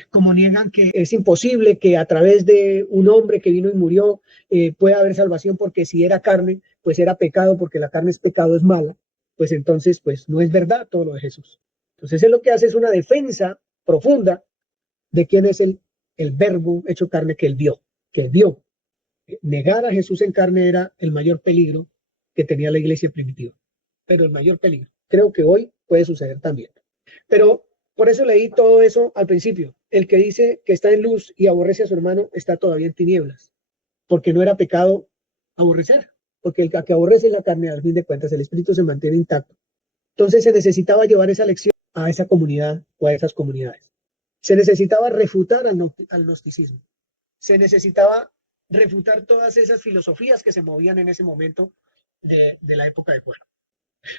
como niegan que es imposible que a través de un hombre que vino y murió pueda haber salvación, porque si era carne, pues era pecado, porque la carne es pecado, es mala, pues entonces pues no es verdad todo lo de Jesús. Entonces él lo que hace es una defensa profunda de quién es el verbo hecho carne que él vio, que vio. Negar a Jesús en carne era el mayor peligro que tenía la iglesia primitiva, pero el mayor peligro. Creo que hoy puede suceder también. Pero por eso leí todo eso al principio. El que dice que está en luz y aborrece a su hermano está todavía en tinieblas, porque no era pecado aborrecer, porque el que aborrece la carne, al fin de cuentas, el espíritu se mantiene intacto. Entonces se necesitaba llevar esa lección a esa comunidad o a esas comunidades. Se necesitaba refutar al gnosticismo. Se necesitaba refutar todas esas filosofías que se movían en ese momento de la época de Juan.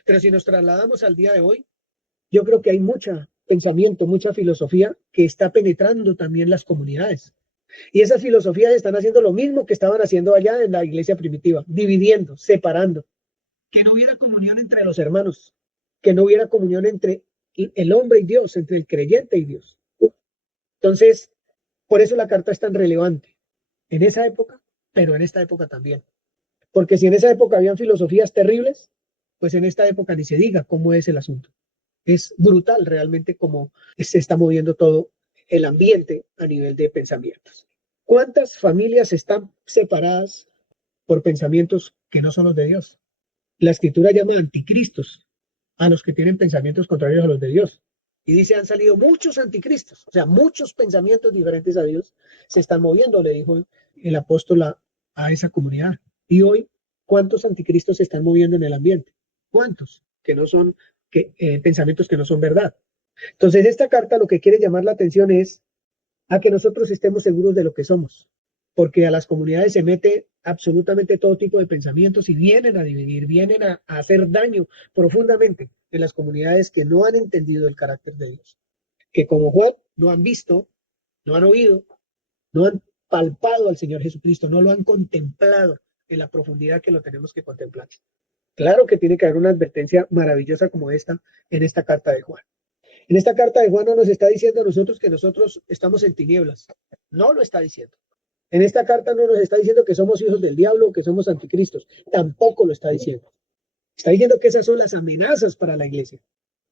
Pero si nos trasladamos al día de hoy, yo creo que hay mucho pensamiento, mucha filosofía que está penetrando también las comunidades. Y esas filosofías están haciendo lo mismo que estaban haciendo allá en la iglesia primitiva, dividiendo, separando. Que no hubiera comunión entre los hermanos, que no hubiera comunión entre el hombre y Dios, entre el creyente y Dios. Entonces, por eso la carta es tan relevante en esa época, pero en esta época también. Porque si en esa época habían filosofías terribles, pues en esta época ni se diga cómo es el asunto. Es brutal realmente cómo se está moviendo todo el ambiente a nivel de pensamientos. ¿Cuántas familias están separadas por pensamientos que no son los de Dios? La escritura llama anticristos a los que tienen pensamientos contrarios a los de Dios. Y dice, han salido muchos anticristos, o sea, muchos pensamientos diferentes a Dios se están moviendo, le dijo el apóstol a esa comunidad. Y hoy, ¿cuántos anticristos se están moviendo en el ambiente? ¿Cuántos? Que no son pensamientos que no son verdad. Entonces, esta carta lo que quiere llamar la atención es a que nosotros estemos seguros de lo que somos, porque a las comunidades se mete absolutamente todo tipo de pensamientos y vienen a dividir, vienen a hacer daño profundamente en las comunidades que no han entendido el carácter de Dios, que como Juan no han visto, no han oído, no han palpado al Señor Jesucristo, no lo han contemplado en la profundidad que lo tenemos que contemplar. Claro que tiene que haber una advertencia maravillosa como esta en esta carta de Juan. En esta carta de Juan no nos está diciendo a nosotros que nosotros estamos en tinieblas. No lo está diciendo. En esta carta no nos está diciendo que somos hijos del diablo o que somos anticristos. Tampoco lo está diciendo. Está diciendo que esas son las amenazas para la iglesia.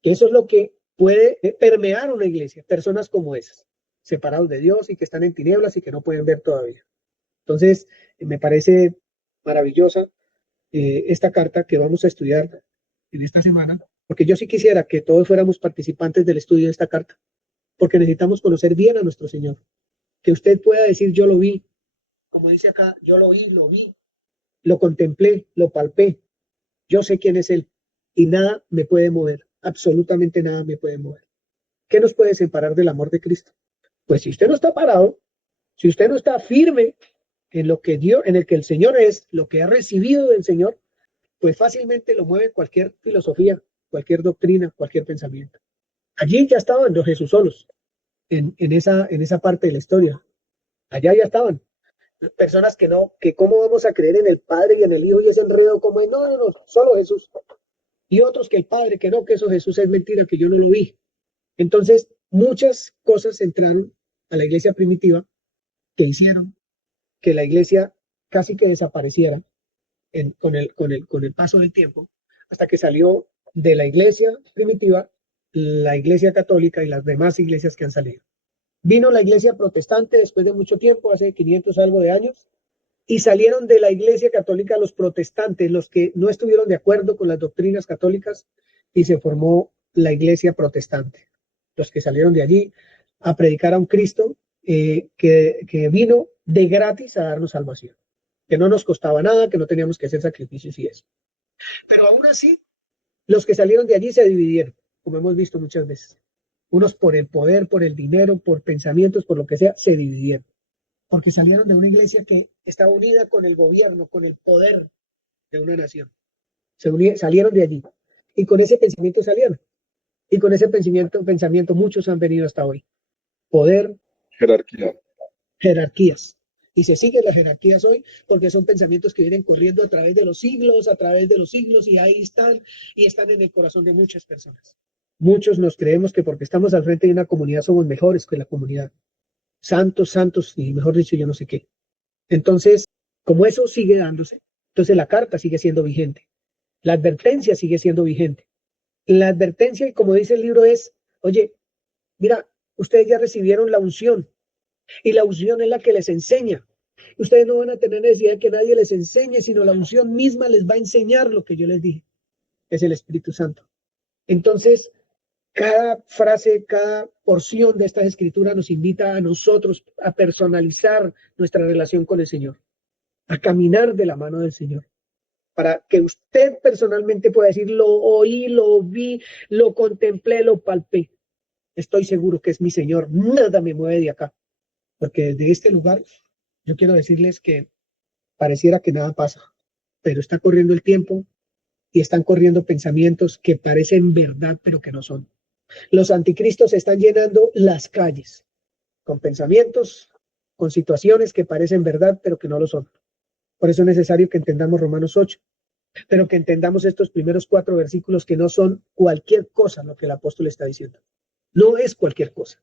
Que eso es lo que puede permear una iglesia. Personas como esas, separados de Dios y que están en tinieblas y que no pueden ver todavía. Entonces, me parece maravillosa esta carta que vamos a estudiar en esta semana, porque yo sí quisiera que todos fuéramos participantes del estudio de esta carta, porque necesitamos conocer bien a nuestro Señor, que usted pueda decir yo lo vi, como dice acá, yo lo vi, lo contemplé, lo palpé, yo sé quién es Él y nada me puede mover, absolutamente nada me puede mover. ¿Qué nos puede separar del amor de Cristo? Pues si usted no está parado, si usted no está firme en lo que Dios, en el que el Señor es, lo que ha recibido del Señor, pues fácilmente lo mueve cualquier filosofía, cualquier doctrina, cualquier pensamiento. Allí ya estaban los Jesús solos, en esa parte de la historia. Allá ya estaban. Personas que no, que cómo vamos a creer en el Padre y en el Hijo y ese enredo como es, no, solo Jesús. Y otros que el Padre, que no, que eso Jesús es mentira, que yo no lo vi. Entonces, muchas cosas entraron a la iglesia primitiva que hicieron que la iglesia casi que desapareciera con el paso del tiempo, hasta que salió de la iglesia primitiva la iglesia católica y las demás iglesias que han salido. Vino la iglesia protestante después de mucho tiempo, hace 500 algo de años, y salieron de la iglesia católica los protestantes, los que no estuvieron de acuerdo con las doctrinas católicas, y se formó la iglesia protestante. Los que salieron de allí a predicar a un Cristo que vino de gratis a darnos salvación, que no nos costaba nada, que no teníamos que hacer sacrificios y eso. Pero aún así, los que salieron de allí se dividieron, como hemos visto muchas veces. Unos por el poder, por el dinero, por pensamientos, por lo que sea, se dividieron. Porque salieron de una iglesia que estaba unida con el gobierno, con el poder de una nación. Salieron de allí. Y con ese pensamiento salieron. Y con ese pensamiento muchos han venido hasta hoy. Poder, Jerarquía. jerarquías. Y se siguen las jerarquías hoy porque son pensamientos que vienen corriendo a través de los siglos, y ahí están, y están en el corazón de muchas personas. Muchos nos creemos que porque estamos al frente de una comunidad somos mejores que la comunidad. Santos, y mejor dicho, yo no sé qué. Entonces, como eso sigue dándose, entonces la carta sigue siendo vigente. La advertencia sigue siendo vigente. La advertencia, y como dice el libro, es, oye, mira, ustedes ya recibieron la unción, y la unción es la que les enseña. Ustedes no van a tener necesidad de que nadie les enseñe, sino la unción misma les va a enseñar lo que yo les dije. Es el Espíritu Santo. Entonces, cada frase, cada porción de estas escrituras nos invita a nosotros a personalizar nuestra relación con el Señor, a caminar de la mano del Señor, para que usted personalmente pueda decir, lo oí, lo vi, lo contemplé, lo palpé. Estoy seguro que es mi Señor, nada me mueve de acá, porque desde este lugar yo quiero decirles que pareciera que nada pasa, pero está corriendo el tiempo y están corriendo pensamientos que parecen verdad, pero que no son. Los anticristos están llenando las calles con pensamientos, con situaciones que parecen verdad, pero que no lo son. Por eso es necesario que entendamos Romanos 8, pero que entendamos estos primeros 4 versículos que no son cualquier cosa lo que el apóstol está diciendo. No es cualquier cosa.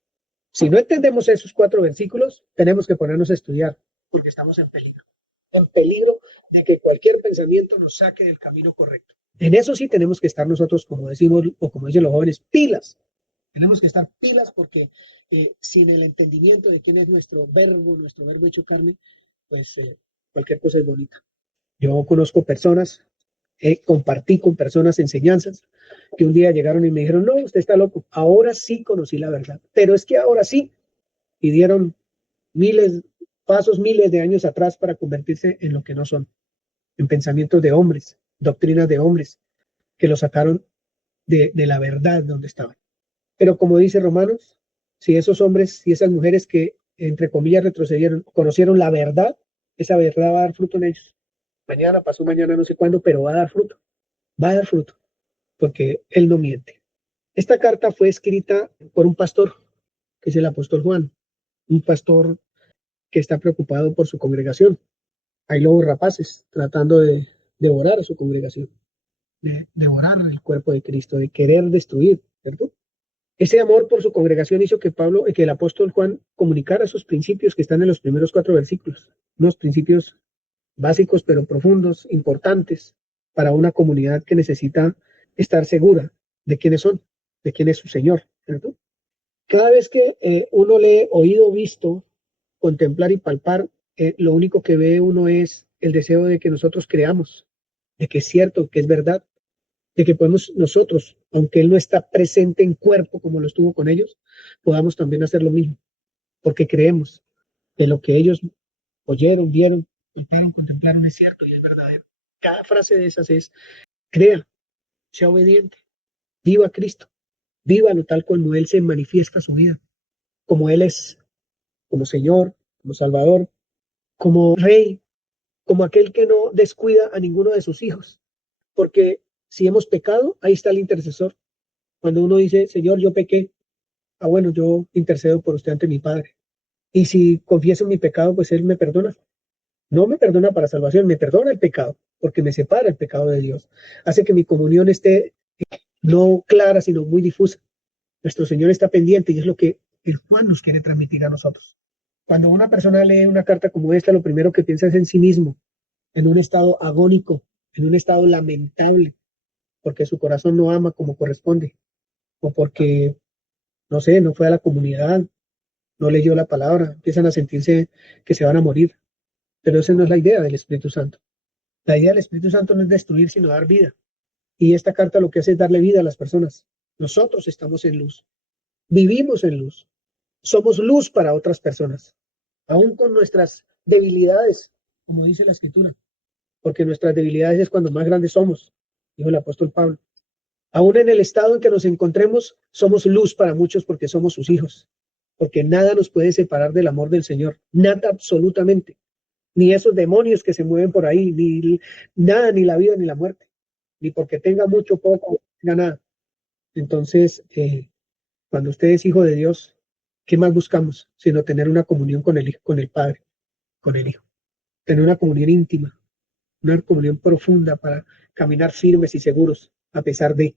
Si no entendemos esos 4 versículos, tenemos que ponernos a estudiar, porque estamos en peligro de que cualquier pensamiento nos saque del camino correcto. En eso sí tenemos que estar nosotros, como decimos, o como dicen los jóvenes, pilas. Tenemos que estar pilas porque sin el entendimiento de quién es nuestro verbo hecho carne, pues cualquier cosa es bonita. Yo conozco personas, compartí con personas enseñanzas que un día llegaron y me dijeron, no, usted está loco, ahora sí conocí la verdad, pero es que ahora sí, y dieron pasos miles de años atrás para convertirse en lo que no son, en pensamientos de hombres, doctrinas de hombres, que lo sacaron de la verdad donde estaban. Pero como dice Romanos, si esos hombres y esas mujeres que, entre comillas, retrocedieron, conocieron la verdad, esa verdad va a dar fruto en ellos. Mañana, pasó mañana, no sé cuándo, pero va a dar fruto. Va a dar fruto, porque Él no miente. Esta carta fue escrita por un pastor, que es el apóstol Juan, un pastor que está preocupado por su congregación. Hay lobos rapaces tratando de devorar a su congregación, de devorar el cuerpo de Cristo, de querer destruir, ¿cierto? Ese amor por su congregación hizo que el apóstol Juan comunicara esos principios que están en los primeros 4 versículos, unos principios básicos pero profundos, importantes para una comunidad que necesita estar segura de quiénes son, de quién es su Señor, ¿cierto? Cada vez que uno lee, oído, visto, contemplar y palpar, lo único que ve uno es el deseo de que nosotros creamos, de que es cierto, que es verdad, de que podemos nosotros, aunque Él no está presente en cuerpo como lo estuvo con ellos, podamos también hacer lo mismo, porque creemos que lo que ellos oyeron, vieron, palparon, contemplaron es cierto y es verdadero. Cada frase de esas es, crea, sea obediente, viva a Cristo, vívalo tal como Él se manifiesta su vida, como Él es, como Señor, como Salvador, como Rey, como aquel que no descuida a ninguno de sus hijos, porque si hemos pecado, ahí está el intercesor. Cuando uno dice, Señor, yo pequé, bueno, yo intercedo por usted ante mi Padre. Y si confieso mi pecado, pues Él me perdona. No me perdona para salvación, me perdona el pecado, porque me separa el pecado de Dios. Hace que mi comunión esté no clara, sino muy difusa. Nuestro Señor está pendiente y es lo que el Juan nos quiere transmitir a nosotros. Cuando una persona lee una carta como esta, lo primero que piensa es en sí mismo, en un estado agónico, en un estado lamentable, porque su corazón no ama como corresponde, o porque, no sé, no fue a la comunidad, no leyó la palabra, empiezan a sentirse que se van a morir. Pero esa no es la idea del Espíritu Santo. La idea del Espíritu Santo no es destruir, sino dar vida. Y esta carta lo que hace es darle vida a las personas. Nosotros estamos en luz, vivimos en luz, somos luz para otras personas, aún con nuestras debilidades, como dice la Escritura, porque nuestras debilidades es cuando más grandes somos, dijo el apóstol Pablo. Aún en el estado en que nos encontremos, somos luz para muchos porque somos sus hijos, porque nada nos puede separar del amor del Señor, nada absolutamente, ni esos demonios que se mueven por ahí, ni nada, ni la vida ni la muerte, ni porque tenga mucho, poco, tenga nada. Entonces, cuando usted es hijo de Dios, ¿qué más buscamos? Sino tener una comunión con el Hijo, con el Padre, con el Hijo, tener una comunión íntima, una comunión profunda para caminar firmes y seguros, a pesar de,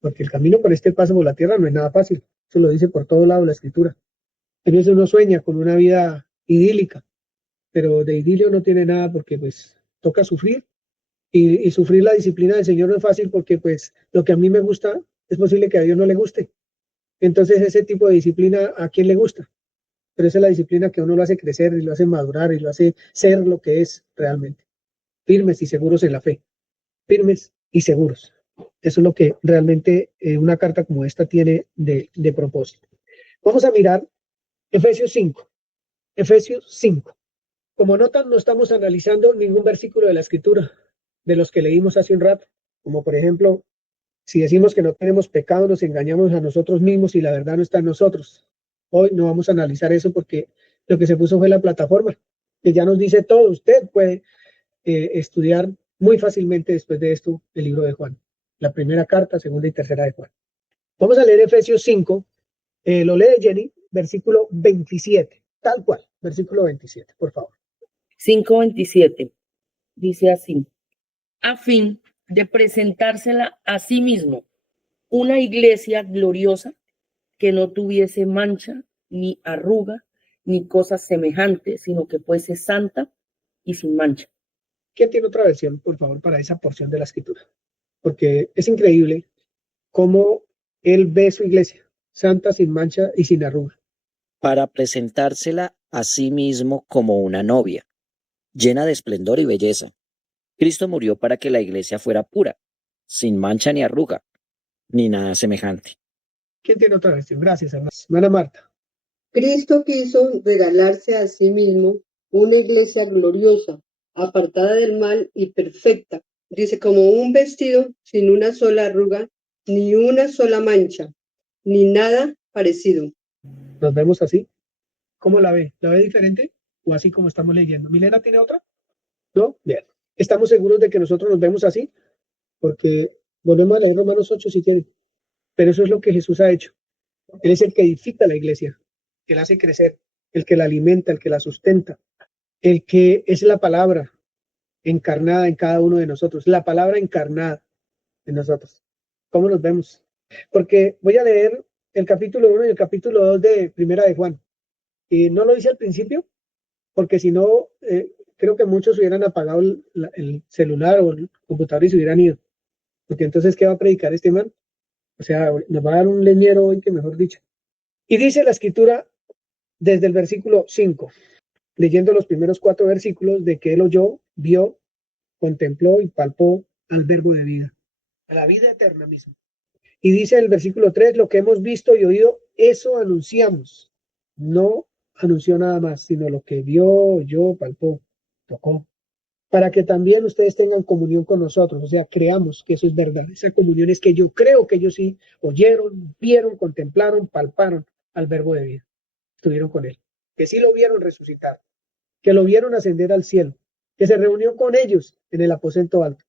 porque el camino por este paso por la tierra no es nada fácil, eso lo dice por todo lado la Escritura. A veces uno sueña con una vida idílica, pero de idilio no tiene nada porque pues toca sufrir y sufrir la disciplina del Señor no es fácil porque pues lo que a mí me gusta es posible que a Dios no le guste. Entonces ese tipo de disciplina a quién le gusta, pero esa es la disciplina que a uno lo hace crecer y lo hace madurar y lo hace ser lo que es realmente, firmes y seguros en la fe, firmes y seguros. Eso es lo que realmente una carta como esta tiene de propósito. Vamos a mirar Efesios 5. Efesios 5. Como notan, no estamos analizando ningún versículo de la Escritura, de los que leímos hace un rato, como por ejemplo, si decimos que no tenemos pecado, nos engañamos a nosotros mismos y la verdad no está en nosotros. Hoy no vamos a analizar eso porque lo que se puso fue la plataforma, que ya nos dice todo. Usted puede estudiar muy fácilmente después de esto el libro de Juan, la primera carta, segunda y tercera de Juan. Vamos a leer Efesios 5, lo lee Jenny, versículo 27, tal cual, versículo 27, por favor. 5:27 dice así: a fin de presentársela a sí mismo, una iglesia gloriosa que no tuviese mancha, ni arruga, ni cosas semejantes, sino que fuese santa y sin mancha. ¿Quién tiene otra versión, por favor, para esa porción de la Escritura? Porque es increíble cómo él ve su iglesia, santa, sin mancha y sin arruga. Para presentársela a sí mismo como una novia, llena de esplendor y belleza. Cristo murió para que la iglesia fuera pura, sin mancha ni arruga, ni nada semejante. ¿Quién tiene otra versión? Gracias, hermana Marta. Cristo quiso regalarse a sí mismo una iglesia gloriosa, apartada del mal y perfecta. Dice, como un vestido sin una sola arruga, ni una sola mancha, ni nada parecido. ¿Nos vemos así? ¿Cómo la ve? ¿La ve diferente? ¿O así como estamos leyendo? ¿Milena tiene otra? ¿No? Bien. ¿Estamos seguros de que nosotros nos vemos así? Porque volvemos a leer Romanos 8 si quieren. Pero eso es lo que Jesús ha hecho. Él es el que edifica la iglesia, el que la hace crecer, el que la alimenta, el que la sustenta, el que es la palabra encarnada en cada uno de nosotros, la palabra encarnada en nosotros. ¿Cómo nos vemos? Porque voy a leer el capítulo 1 y el capítulo 2 de Primera de Juan. Y no lo hice al principio, porque si no, creo que muchos hubieran apagado el celular o el computador y se hubieran ido. Porque entonces, ¿qué va a predicar este man? O sea, nos va a dar un leñero hoy, que mejor dicho. Y dice la Escritura desde el versículo 5, leyendo los primeros 4 versículos, de que él oyó, vio, contempló y palpó al verbo de vida, a la vida eterna misma. Y dice el versículo 3, lo que hemos visto y oído, eso anunciamos. No anunció nada más, sino lo que vio, oyó, palpó, tocó, para que también ustedes tengan comunión con nosotros, o sea, creamos que eso es verdad. Esa comunión es que yo creo que ellos sí oyeron, vieron, contemplaron, palparon al verbo de vida, estuvieron con él, que sí lo vieron resucitar, que lo vieron ascender al cielo, que se reunió con ellos en el aposento alto,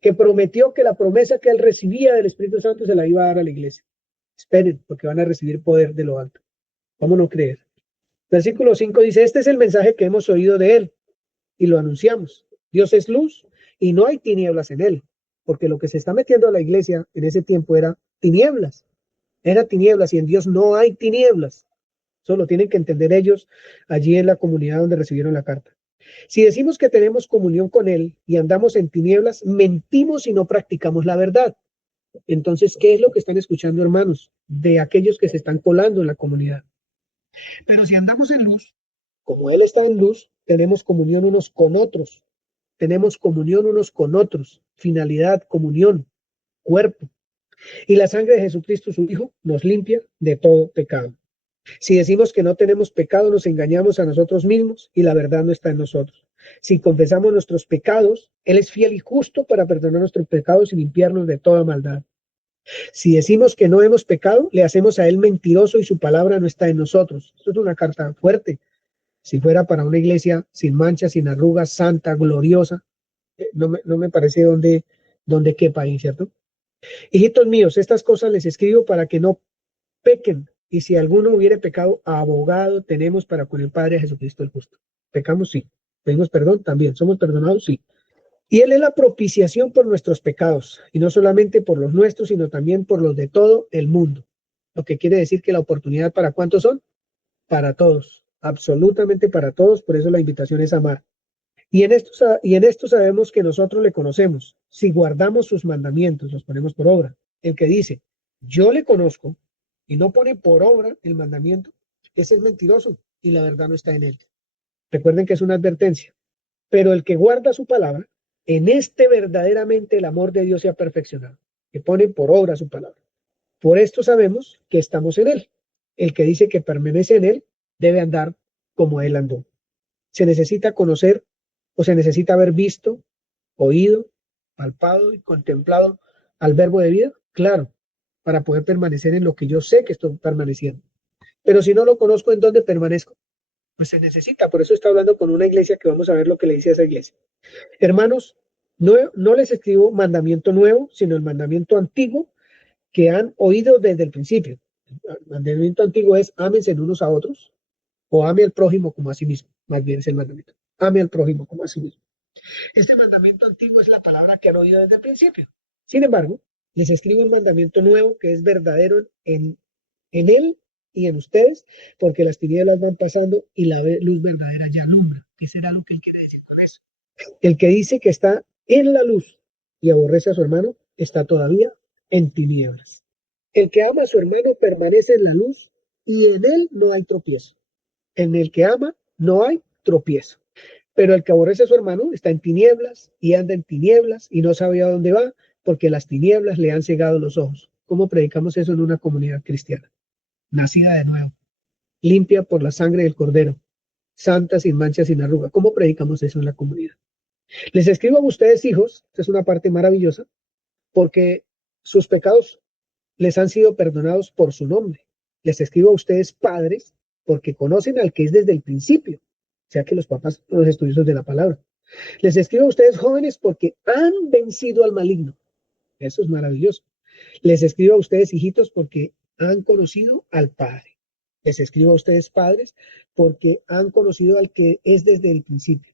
que prometió que la promesa que él recibía del Espíritu Santo se la iba a dar a la iglesia. Esperen, porque van a recibir poder de lo alto. ¿Cómo no creer? Versículo 5 dice, este es el mensaje que hemos oído de él y lo anunciamos. Dios es luz y no hay tinieblas en él, porque lo que se está metiendo a la iglesia en ese tiempo era tinieblas y en Dios no hay tinieblas. Eso lo tienen que entender ellos allí en la comunidad donde recibieron la carta. Si decimos que tenemos comunión con Él y andamos en tinieblas, mentimos y no practicamos la verdad. Entonces, ¿qué es lo que están escuchando, hermanos? De aquellos que se están colando en la comunidad. Pero si andamos en luz, como Él está en luz, tenemos comunión unos con otros. Tenemos comunión unos con otros. Finalidad, comunión, cuerpo. Y la sangre de Jesucristo, su Hijo, nos limpia de todo pecado. Si decimos que no tenemos pecado, nos engañamos a nosotros mismos y la verdad no está en nosotros. Si confesamos nuestros pecados, Él es fiel y justo para perdonar nuestros pecados y limpiarnos de toda maldad. Si decimos que no hemos pecado, le hacemos a Él mentiroso y su palabra no está en nosotros. Esto es una carta fuerte. Si fuera para una iglesia sin manchas, sin arrugas, santa, gloriosa, no me parece dónde quepa ahí, ¿cierto? Hijitos míos, estas cosas les escribo para que no pequen. Y si alguno hubiere pecado, abogado tenemos para con el Padre, a Jesucristo el justo. Pecamos, sí. Pedimos perdón también. Somos perdonados, sí. Y Él es la propiciación por nuestros pecados. Y no solamente por los nuestros, sino también por los de todo el mundo. Lo que quiere decir que la oportunidad, ¿para cuántos son? Para todos. Absolutamente para todos. Por eso la invitación es amar. Y en esto sabemos que nosotros le conocemos. Si guardamos sus mandamientos, los ponemos por obra. El que dice, yo le conozco, y no pone por obra el mandamiento, ese es mentiroso y la verdad no está en él. Recuerden que es una advertencia. Pero el que guarda su palabra, en este verdaderamente el amor de Dios se ha perfeccionado, que pone por obra su palabra. Por esto sabemos que estamos en él. El que dice que permanece en él debe andar como él andó. Se necesita conocer o se necesita haber visto, oído, palpado y contemplado al verbo de vida. Claro, para poder permanecer en lo que yo sé que estoy permaneciendo. Pero si no lo conozco, ¿en dónde permanezco? Pues se necesita. Por eso está hablando con una iglesia que vamos a ver lo que le dice a esa iglesia. Hermanos, no les escribo mandamiento nuevo, sino el mandamiento antiguo que han oído desde el principio. El mandamiento antiguo es ámense unos a otros o ame al prójimo como a sí mismo. Más bien es el mandamiento. Ame al prójimo como a sí mismo. Este mandamiento antiguo es la palabra que han oído desde el principio. Sin embargo, les escribo un mandamiento nuevo que es verdadero en él y en ustedes, porque las tinieblas van pasando y la luz verdadera ya alumbra. ¿Qué será lo que él quiere decir con eso? El que dice que está en la luz y aborrece a su hermano, está todavía en tinieblas. El que ama a su hermano permanece en la luz y en él no hay tropiezo. En el que ama no hay tropiezo. Pero el que aborrece a su hermano está en tinieblas y anda en tinieblas y no sabe a dónde va porque las tinieblas le han cegado los ojos. ¿Cómo predicamos eso en una comunidad cristiana? Nacida de nuevo, limpia por la sangre del Cordero, santa, sin mancha, sin arruga. ¿Cómo predicamos eso en la comunidad? Les escribo a ustedes, hijos, esta es una parte maravillosa, porque sus pecados les han sido perdonados por su nombre. Les escribo a ustedes, padres, porque conocen al que es desde el principio. O sea que los papás son los estudiosos de la palabra. Les escribo a ustedes, jóvenes, porque han vencido al maligno. Eso es maravilloso. Les escribo a ustedes, hijitos, porque han conocido al Padre. Les escribo a ustedes, padres, porque han conocido al que es desde el principio.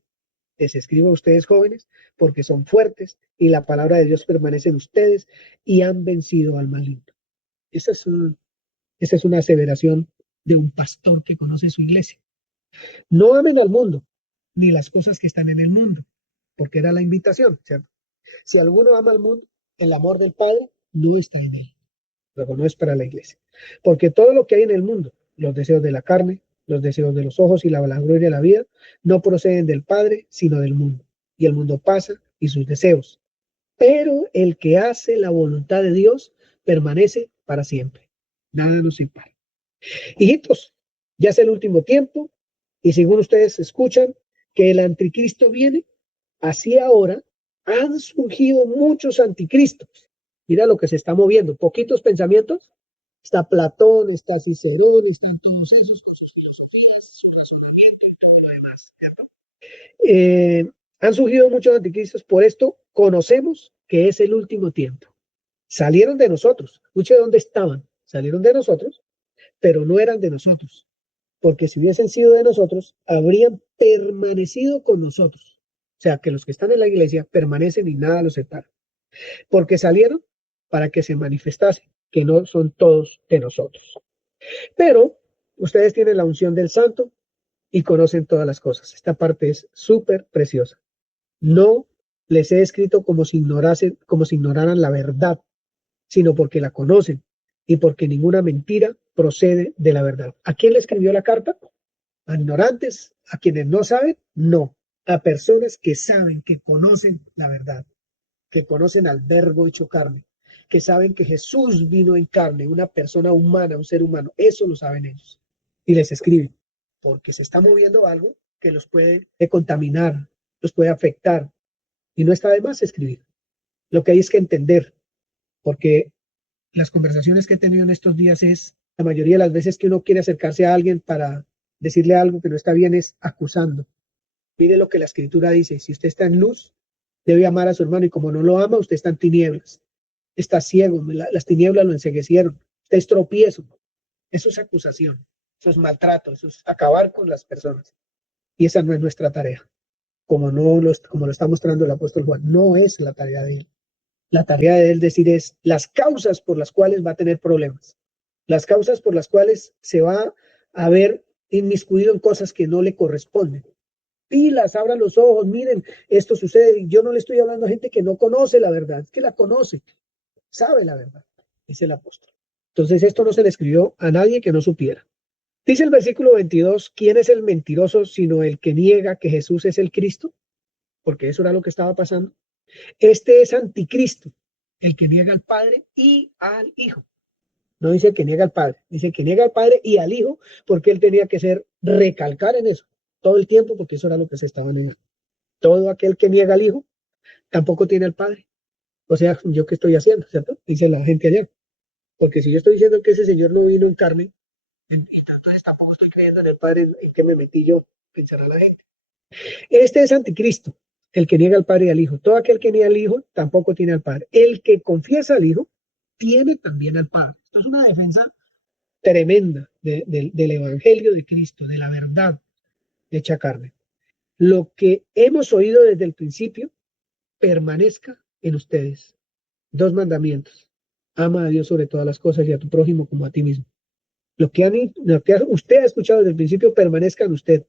Les escribo a ustedes, jóvenes, porque son fuertes y la palabra de Dios permanece en ustedes y han vencido al maligno. Esa es una aseveración de un pastor que conoce su iglesia. No amen al mundo, ni las cosas que están en el mundo, porque era la invitación, ¿cierto? Si alguno ama al mundo, el amor del Padre no está en él. Luego no es para la iglesia. Porque todo lo que hay en el mundo, los deseos de la carne, los deseos de los ojos y la vanagloria de la vida, no proceden del Padre, sino del mundo. Y el mundo pasa y sus deseos. Pero el que hace la voluntad de Dios permanece para siempre. Nada nos separa. Hijitos, ya es el último tiempo y según ustedes escuchan que el anticristo viene, así ahora han surgido muchos anticristos. Mira lo que se está moviendo, poquitos pensamientos. Está Platón, está Cicerón, están todos esos con sus filosofías, su razonamiento y todo lo demás. Han surgido muchos anticristos, por esto conocemos que es el último tiempo. Salieron de nosotros, escuche dónde estaban, salieron de nosotros, pero no eran de nosotros, porque si hubiesen sido de nosotros, habrían permanecido con nosotros. O sea, que los que están en la iglesia permanecen y nada los separa. Porque salieron para que se manifestase que no son todos de nosotros. Pero ustedes tienen la unción del Santo y conocen todas las cosas. Esta parte es súper preciosa. No les he escrito como si ignoraran la verdad, sino porque la conocen y porque ninguna mentira procede de la verdad. ¿A quién le escribió la carta? ¿A ignorantes? ¿A quienes no saben? No, a personas que saben, que conocen la verdad, que conocen al Verbo hecho carne, que saben que Jesús vino en carne, una persona humana, un ser humano. Eso lo saben ellos. Y les escriben, porque se está moviendo algo que los puede contaminar, los puede afectar. Y no está de más escribir. Lo que hay es que entender, porque las conversaciones que he tenido en estos días es, la mayoría de las veces que uno quiere acercarse a alguien para decirle algo que no está bien, es acusando. Mire lo que la Escritura dice: si usted está en luz, debe amar a su hermano, y como no lo ama, usted está en tinieblas, está ciego, las tinieblas lo enceguecieron, usted es tropiezo. Eso es acusación, eso es maltrato, eso es acabar con las personas. Y esa no es nuestra tarea, como lo está mostrando el apóstol Juan. No es la tarea de él. La tarea de él decir es las causas por las cuales va a tener problemas, las causas por las cuales se va a ver inmiscuido en cosas que no le corresponden. Pilas, abran los ojos, miren, esto sucede. Yo no le estoy hablando a gente que no conoce la verdad, es que la conoce, sabe la verdad, dice el apóstol. Entonces esto no se le escribió a nadie que no supiera. Dice el versículo 22, ¿quién es el mentiroso sino el que niega que Jesús es el Cristo? Porque eso era lo que estaba pasando. Este es anticristo, el que niega al Padre y al Hijo. No dice que niega al Padre, dice que niega al Padre y al Hijo, porque él tenía que recalcar en eso todo el tiempo, porque eso era lo que se estaba negando. Todo aquel que niega al Hijo tampoco tiene al Padre. O sea, ¿yo qué estoy haciendo? ¿Cierto? Dice la gente allá. Porque si yo estoy diciendo que ese Señor no vino en carne, entonces tampoco estoy creyendo en el Padre. ¿En qué me metí yo? Pensará la gente. Este es anticristo, el que niega al Padre y al Hijo. Todo aquel que niega al Hijo tampoco tiene al Padre. El que confiesa al Hijo tiene también al Padre. Esto es una defensa tremenda del Evangelio de Cristo, de la verdad hecha carne. Lo que hemos oído desde el principio permanezca en ustedes. 2 mandamientos. Ama a Dios sobre todas las cosas y a tu prójimo como a ti mismo. Lo que usted ha escuchado desde el principio permanezca en usted.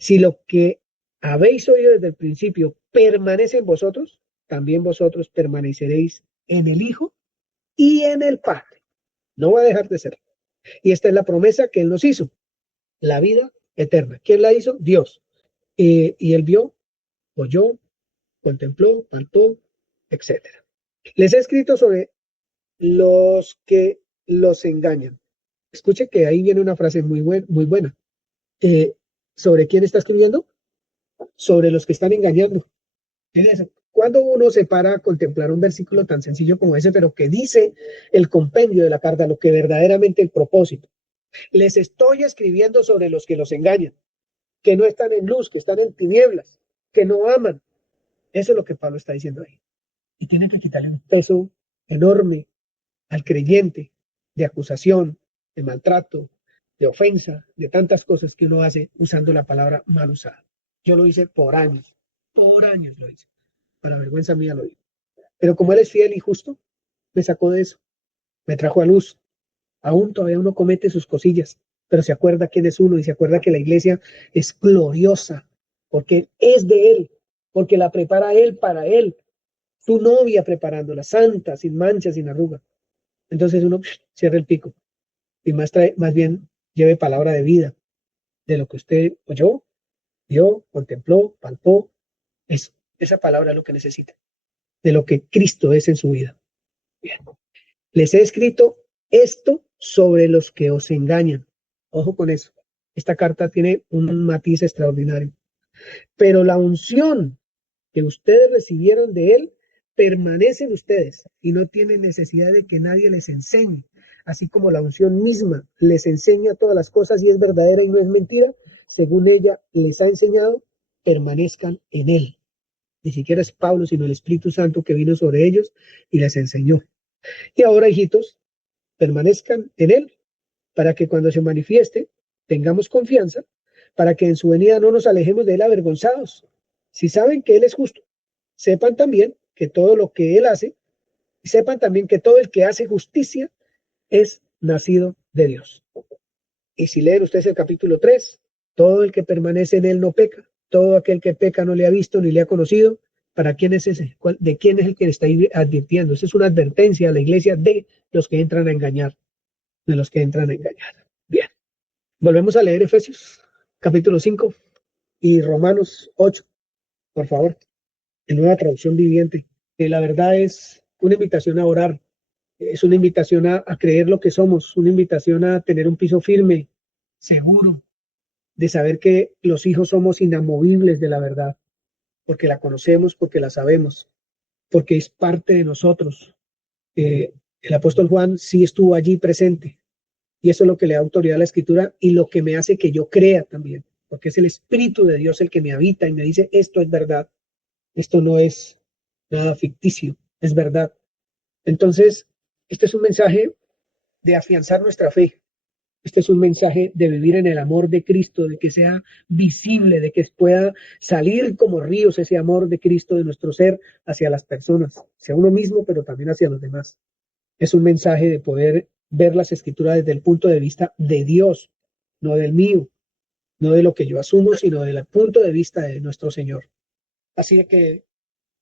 Si lo que habéis oído desde el principio permanece en vosotros, también vosotros permaneceréis en el Hijo y en el Padre. No va a dejar de ser. Y esta es la promesa que Él nos hizo, la vida eterna. ¿Quién la hizo? Dios. Y Él vio, oyó, contempló, palpó, etc. Les he escrito sobre los que los engañan. Escuche que ahí viene una frase muy buena. ¿Sobre quién está escribiendo? Sobre los que están engañando. Cuando uno se para a contemplar un versículo tan sencillo como ese, pero que dice el compendio de la carta, lo que verdaderamente el propósito. Les estoy escribiendo sobre los que los engañan, que no están en luz, que están en tinieblas, que no aman. Eso es lo que Pablo está diciendo ahí. Y tiene que quitarle un peso enorme al creyente de acusación, de maltrato, de ofensa, de tantas cosas que uno hace usando la palabra mal usada. Yo lo hice por años lo hice. Para vergüenza mía lo hice. Pero como Él es fiel y justo, me sacó de eso, me trajo a luz. Aún todavía uno comete sus cosillas, pero se acuerda quién es uno y se acuerda que la iglesia es gloriosa, porque es de Él, porque la prepara Él para Él. Tu novia preparándola, santa, sin mancha, sin arruga. Entonces uno cierra el pico y más bien lleve palabra de vida, de lo que usted oyó, vio, contempló, palpó. Esa palabra es lo que necesita, de lo que Cristo es en su vida. Bien. Les he escrito esto sobre los que os engañan. Ojo con eso. Esta carta tiene un matiz extraordinario. Pero la unción que ustedes recibieron de Él permanece en ustedes y no tienen necesidad de que nadie les enseñe. Así como la unción misma les enseña todas las cosas y es verdadera y no es mentira, según ella les ha enseñado, permanezcan en Él. Ni siquiera es Pablo, sino el Espíritu Santo que vino sobre ellos y les enseñó. Y ahora, hijitos, permanezcan en Él, para que cuando se manifieste tengamos confianza, para que en su venida no nos alejemos de Él avergonzados, Si saben que Él es justo, sepan también que todo lo que Él hace, y sepan también que todo el que hace justicia es nacido de Dios. Y si leen ustedes el capítulo 3, todo el que permanece en Él no peca, todo aquel que peca no le ha visto ni le ha conocido. ¿Para quién es ese? ¿De quién es el que le está advirtiendo? Esa es una advertencia a la iglesia de los que entran a engañar, de los que entran a engañar. Bien, volvemos a leer Efesios capítulo 5 y Romanos 8, por favor, en Nueva Traducción Viviente. La verdad es una invitación a orar, es una invitación a creer lo que somos, una invitación a tener un piso firme, seguro, de saber que los hijos somos inamovibles de la verdad, porque la conocemos, porque la sabemos, porque es parte de nosotros. El apóstol Juan sí estuvo allí presente, y eso es lo que le da autoridad a la Escritura y lo que me hace que yo crea también, porque es el Espíritu de Dios el que me habita y me dice, esto es verdad, esto no es nada ficticio, es verdad. Entonces, este es un mensaje de afianzar nuestra fe. Este es un mensaje de vivir en el amor de Cristo, de que sea visible, de que pueda salir como ríos ese amor de Cristo de nuestro ser hacia las personas, hacia uno mismo, pero también hacia los demás. Es un mensaje de poder ver las Escrituras desde el punto de vista de Dios, no del mío, no de lo que yo asumo, sino desde el punto de vista de nuestro Señor. Así que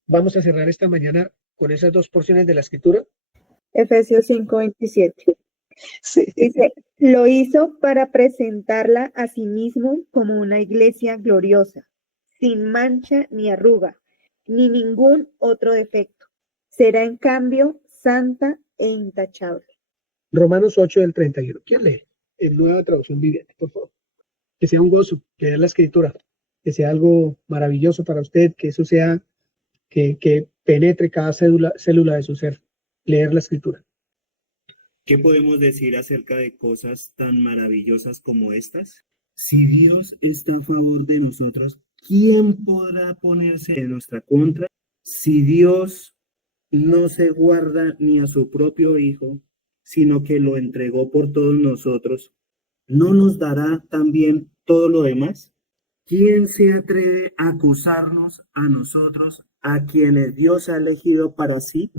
vamos a cerrar esta mañana con esas dos porciones de la Escritura. Efesios 5:27. Sí. Dice, lo hizo para presentarla a sí mismo como una iglesia gloriosa, sin mancha ni arruga, ni ningún otro defecto. Será en cambio santa e intachable. Romanos 8 del 31. ¿Quién lee? En Nueva Traducción Viviente, por favor. Que sea un gozo leer la Escritura, que sea algo maravilloso para usted, que eso sea, que penetre cada célula de su ser, leer la Escritura. ¿Qué podemos decir acerca de cosas tan maravillosas como estas? Si Dios está a favor de nosotros, ¿quién podrá ponerse en nuestra contra? Si Dios no se guarda ni a su propio Hijo, sino que lo entregó por todos nosotros, ¿no nos dará también todo lo demás? ¿Quién se atreve a acusarnos a nosotros, a quienes Dios ha elegido para sí?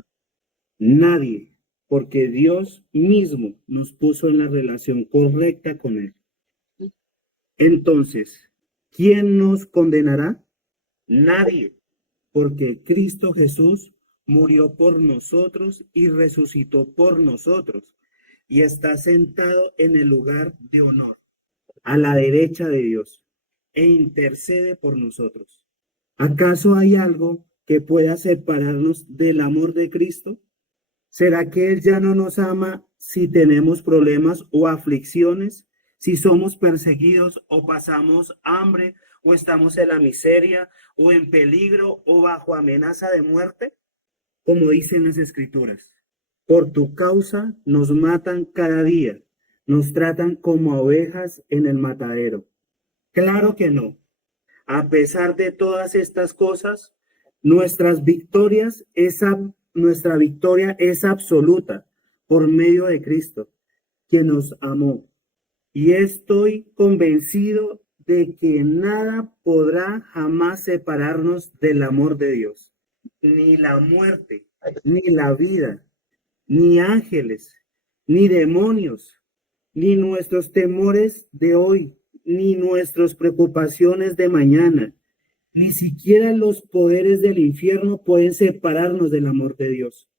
Nadie. Porque Dios mismo nos puso en la relación correcta con Él. Entonces, ¿quién nos condenará? Nadie, porque Cristo Jesús murió por nosotros y resucitó por nosotros, y está sentado en el lugar de honor, a la derecha de Dios, e intercede por nosotros. ¿Acaso hay algo que pueda separarnos del amor de Cristo? ¿Será que Él ya no nos ama si tenemos problemas o aflicciones, si somos perseguidos o pasamos hambre o estamos en la miseria o en peligro o bajo amenaza de muerte? Como dicen las Escrituras, por tu causa nos matan cada día, nos tratan como ovejas en el matadero. Claro que no. A pesar de todas estas cosas, nuestra victoria es absoluta por medio de Cristo, quien nos amó. Y estoy convencido de que nada podrá jamás separarnos del amor de Dios. Ni la muerte, ni la vida, ni ángeles, ni demonios, ni nuestros temores de hoy, ni nuestras preocupaciones de mañana. Ni siquiera los poderes del infierno pueden separarnos del amor de Dios.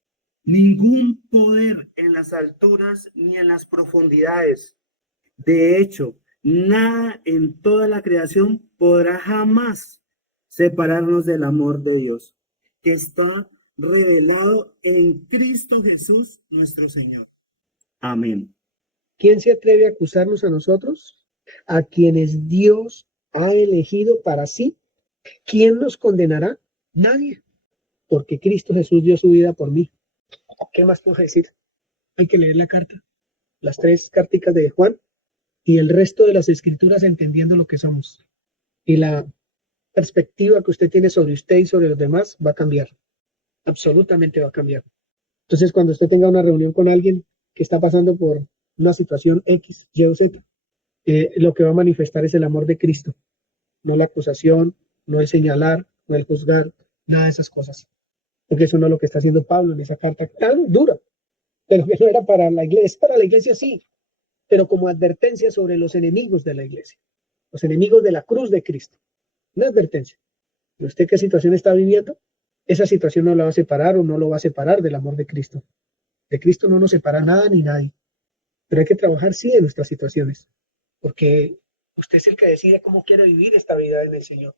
Ningún poder en las alturas ni en las profundidades. De hecho, nada en toda la creación podrá jamás separarnos del amor de Dios, que está revelado en Cristo Jesús, nuestro Señor. Amén. ¿Quién se atreve a acusarnos a nosotros? A quienes Dios ha elegido para sí. ¿Quién nos condenará? Nadie, porque Cristo Jesús dio su vida por mí. ¿Qué más puedo decir? Hay que leer la carta, las 3 carticas de Juan y el resto de las Escrituras entendiendo lo que somos. Y la perspectiva que usted tiene sobre usted y sobre los demás va a cambiar. Absolutamente va a cambiar. Entonces, cuando usted tenga una reunión con alguien que está pasando por una situación X, Y o Z, lo que va a manifestar es el amor de Cristo, no la acusación, no el señalar, no el juzgar, nada de esas cosas. Porque eso no es lo que está haciendo Pablo en esa carta tan dura, pero que no era para la iglesia, para la iglesia sí, pero como advertencia sobre los enemigos de la iglesia, los enemigos de la cruz de Cristo. Una advertencia. ¿Y usted qué situación está viviendo? Esa situación no la va a separar o no lo va a separar del amor de Cristo. De Cristo no nos separa nada ni nadie. Pero hay que trabajar sí en nuestras situaciones, porque usted es el que decide cómo quiere vivir esta vida en el Señor.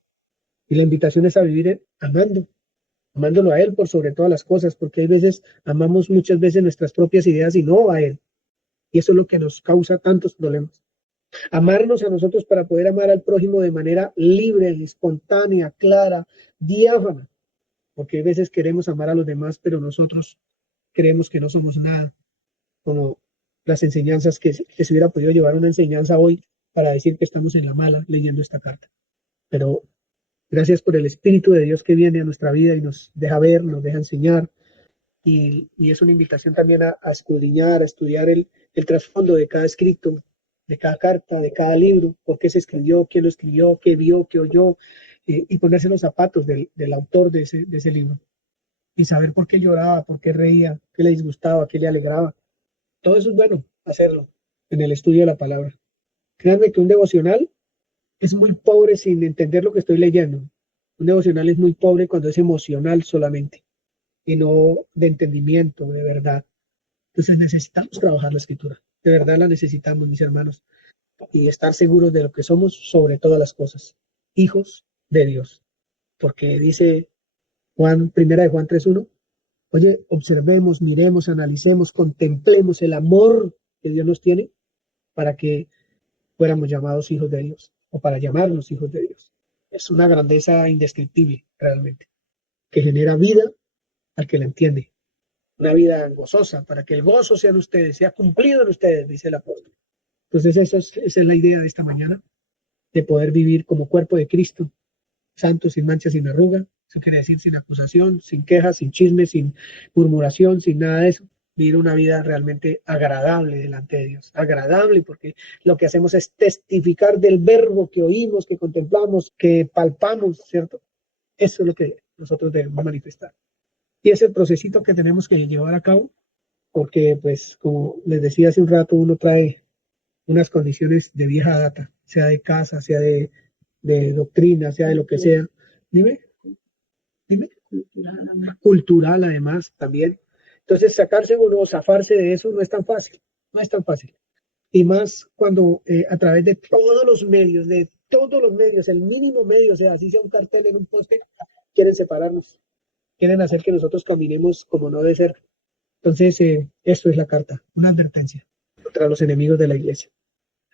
Y la invitación es a vivir amándolo a Él por sobre todas las cosas, porque hay veces, amamos muchas veces nuestras propias ideas y no a Él. Y eso es lo que nos causa tantos problemas. Amarnos a nosotros para poder amar al prójimo de manera libre, espontánea, clara, diáfana. Porque hay veces queremos amar a los demás, pero nosotros creemos que no somos nada. Como las enseñanzas que se hubiera podido llevar una enseñanza hoy para decir que estamos en la mala leyendo esta carta. Pero gracias por el Espíritu de Dios que viene a nuestra vida y nos deja ver, nos deja enseñar. Y es una invitación también a escudriñar, a estudiar el trasfondo de cada escrito, de cada carta, de cada libro, por qué se escribió, quién lo escribió, qué vio, qué oyó, y ponerse los zapatos del autor de ese libro. Y saber por qué lloraba, por qué reía, qué le disgustaba, qué le alegraba. Todo eso es bueno hacerlo en el estudio de la palabra. Créanme que un devocional es muy pobre sin entender lo que estoy leyendo. Un devocional es muy pobre cuando es emocional solamente y no de entendimiento, de verdad. Entonces necesitamos trabajar la escritura. De verdad la necesitamos, mis hermanos. Y estar seguros de lo que somos sobre todas las cosas. Hijos de Dios. Porque dice primera de Juan 3:1. Oye, observemos, miremos, analicemos, contemplemos el amor que Dios nos tiene para que fuéramos llamados hijos de Dios o para llamarnos hijos de Dios. Es una grandeza indescriptible realmente, que genera vida al que la entiende. Una vida gozosa, para que el gozo sea de ustedes, sea cumplido en ustedes, dice el apóstol. Entonces esa es la idea de esta mañana, de poder vivir como cuerpo de Cristo, santo, sin mancha, sin arruga. Eso quiere decir sin acusación, sin quejas, sin chismes, sin murmuración, sin nada de eso. Vivir una vida realmente agradable delante de Dios. Agradable porque lo que hacemos es testificar del verbo que oímos, que contemplamos, que palpamos, ¿cierto? Eso es lo que nosotros debemos manifestar. Y es el procesito que tenemos que llevar a cabo porque, pues, como les decía hace un rato, uno trae unas condiciones de vieja data, sea de casa, sea de doctrina, sea de lo que sea. Dime. Cultural además también. Entonces sacarse uno o zafarse de eso no es tan fácil, no es tan fácil. Y más cuando a través de todos los medios, el mínimo medio, o sea, así sea un cartel en un poste, quieren separarnos, quieren hacer que nosotros caminemos como no debe ser. Entonces, esto es la carta, una advertencia contra los enemigos de la iglesia.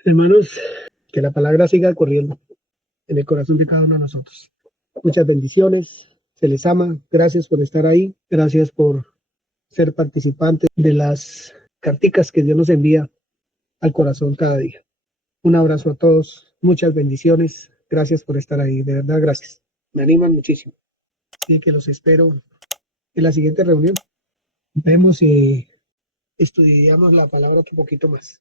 Hermanos, que la palabra siga corriendo en el corazón de cada uno de nosotros. Muchas bendiciones, se les ama, gracias por estar ahí, gracias por ser participantes de las carticas que Dios nos envía al corazón cada día. Un abrazo a todos, muchas bendiciones, gracias por estar ahí, de verdad gracias, me animan muchísimo. Así que los espero en la siguiente reunión. Vemos y estudiamos la palabra un poquito más.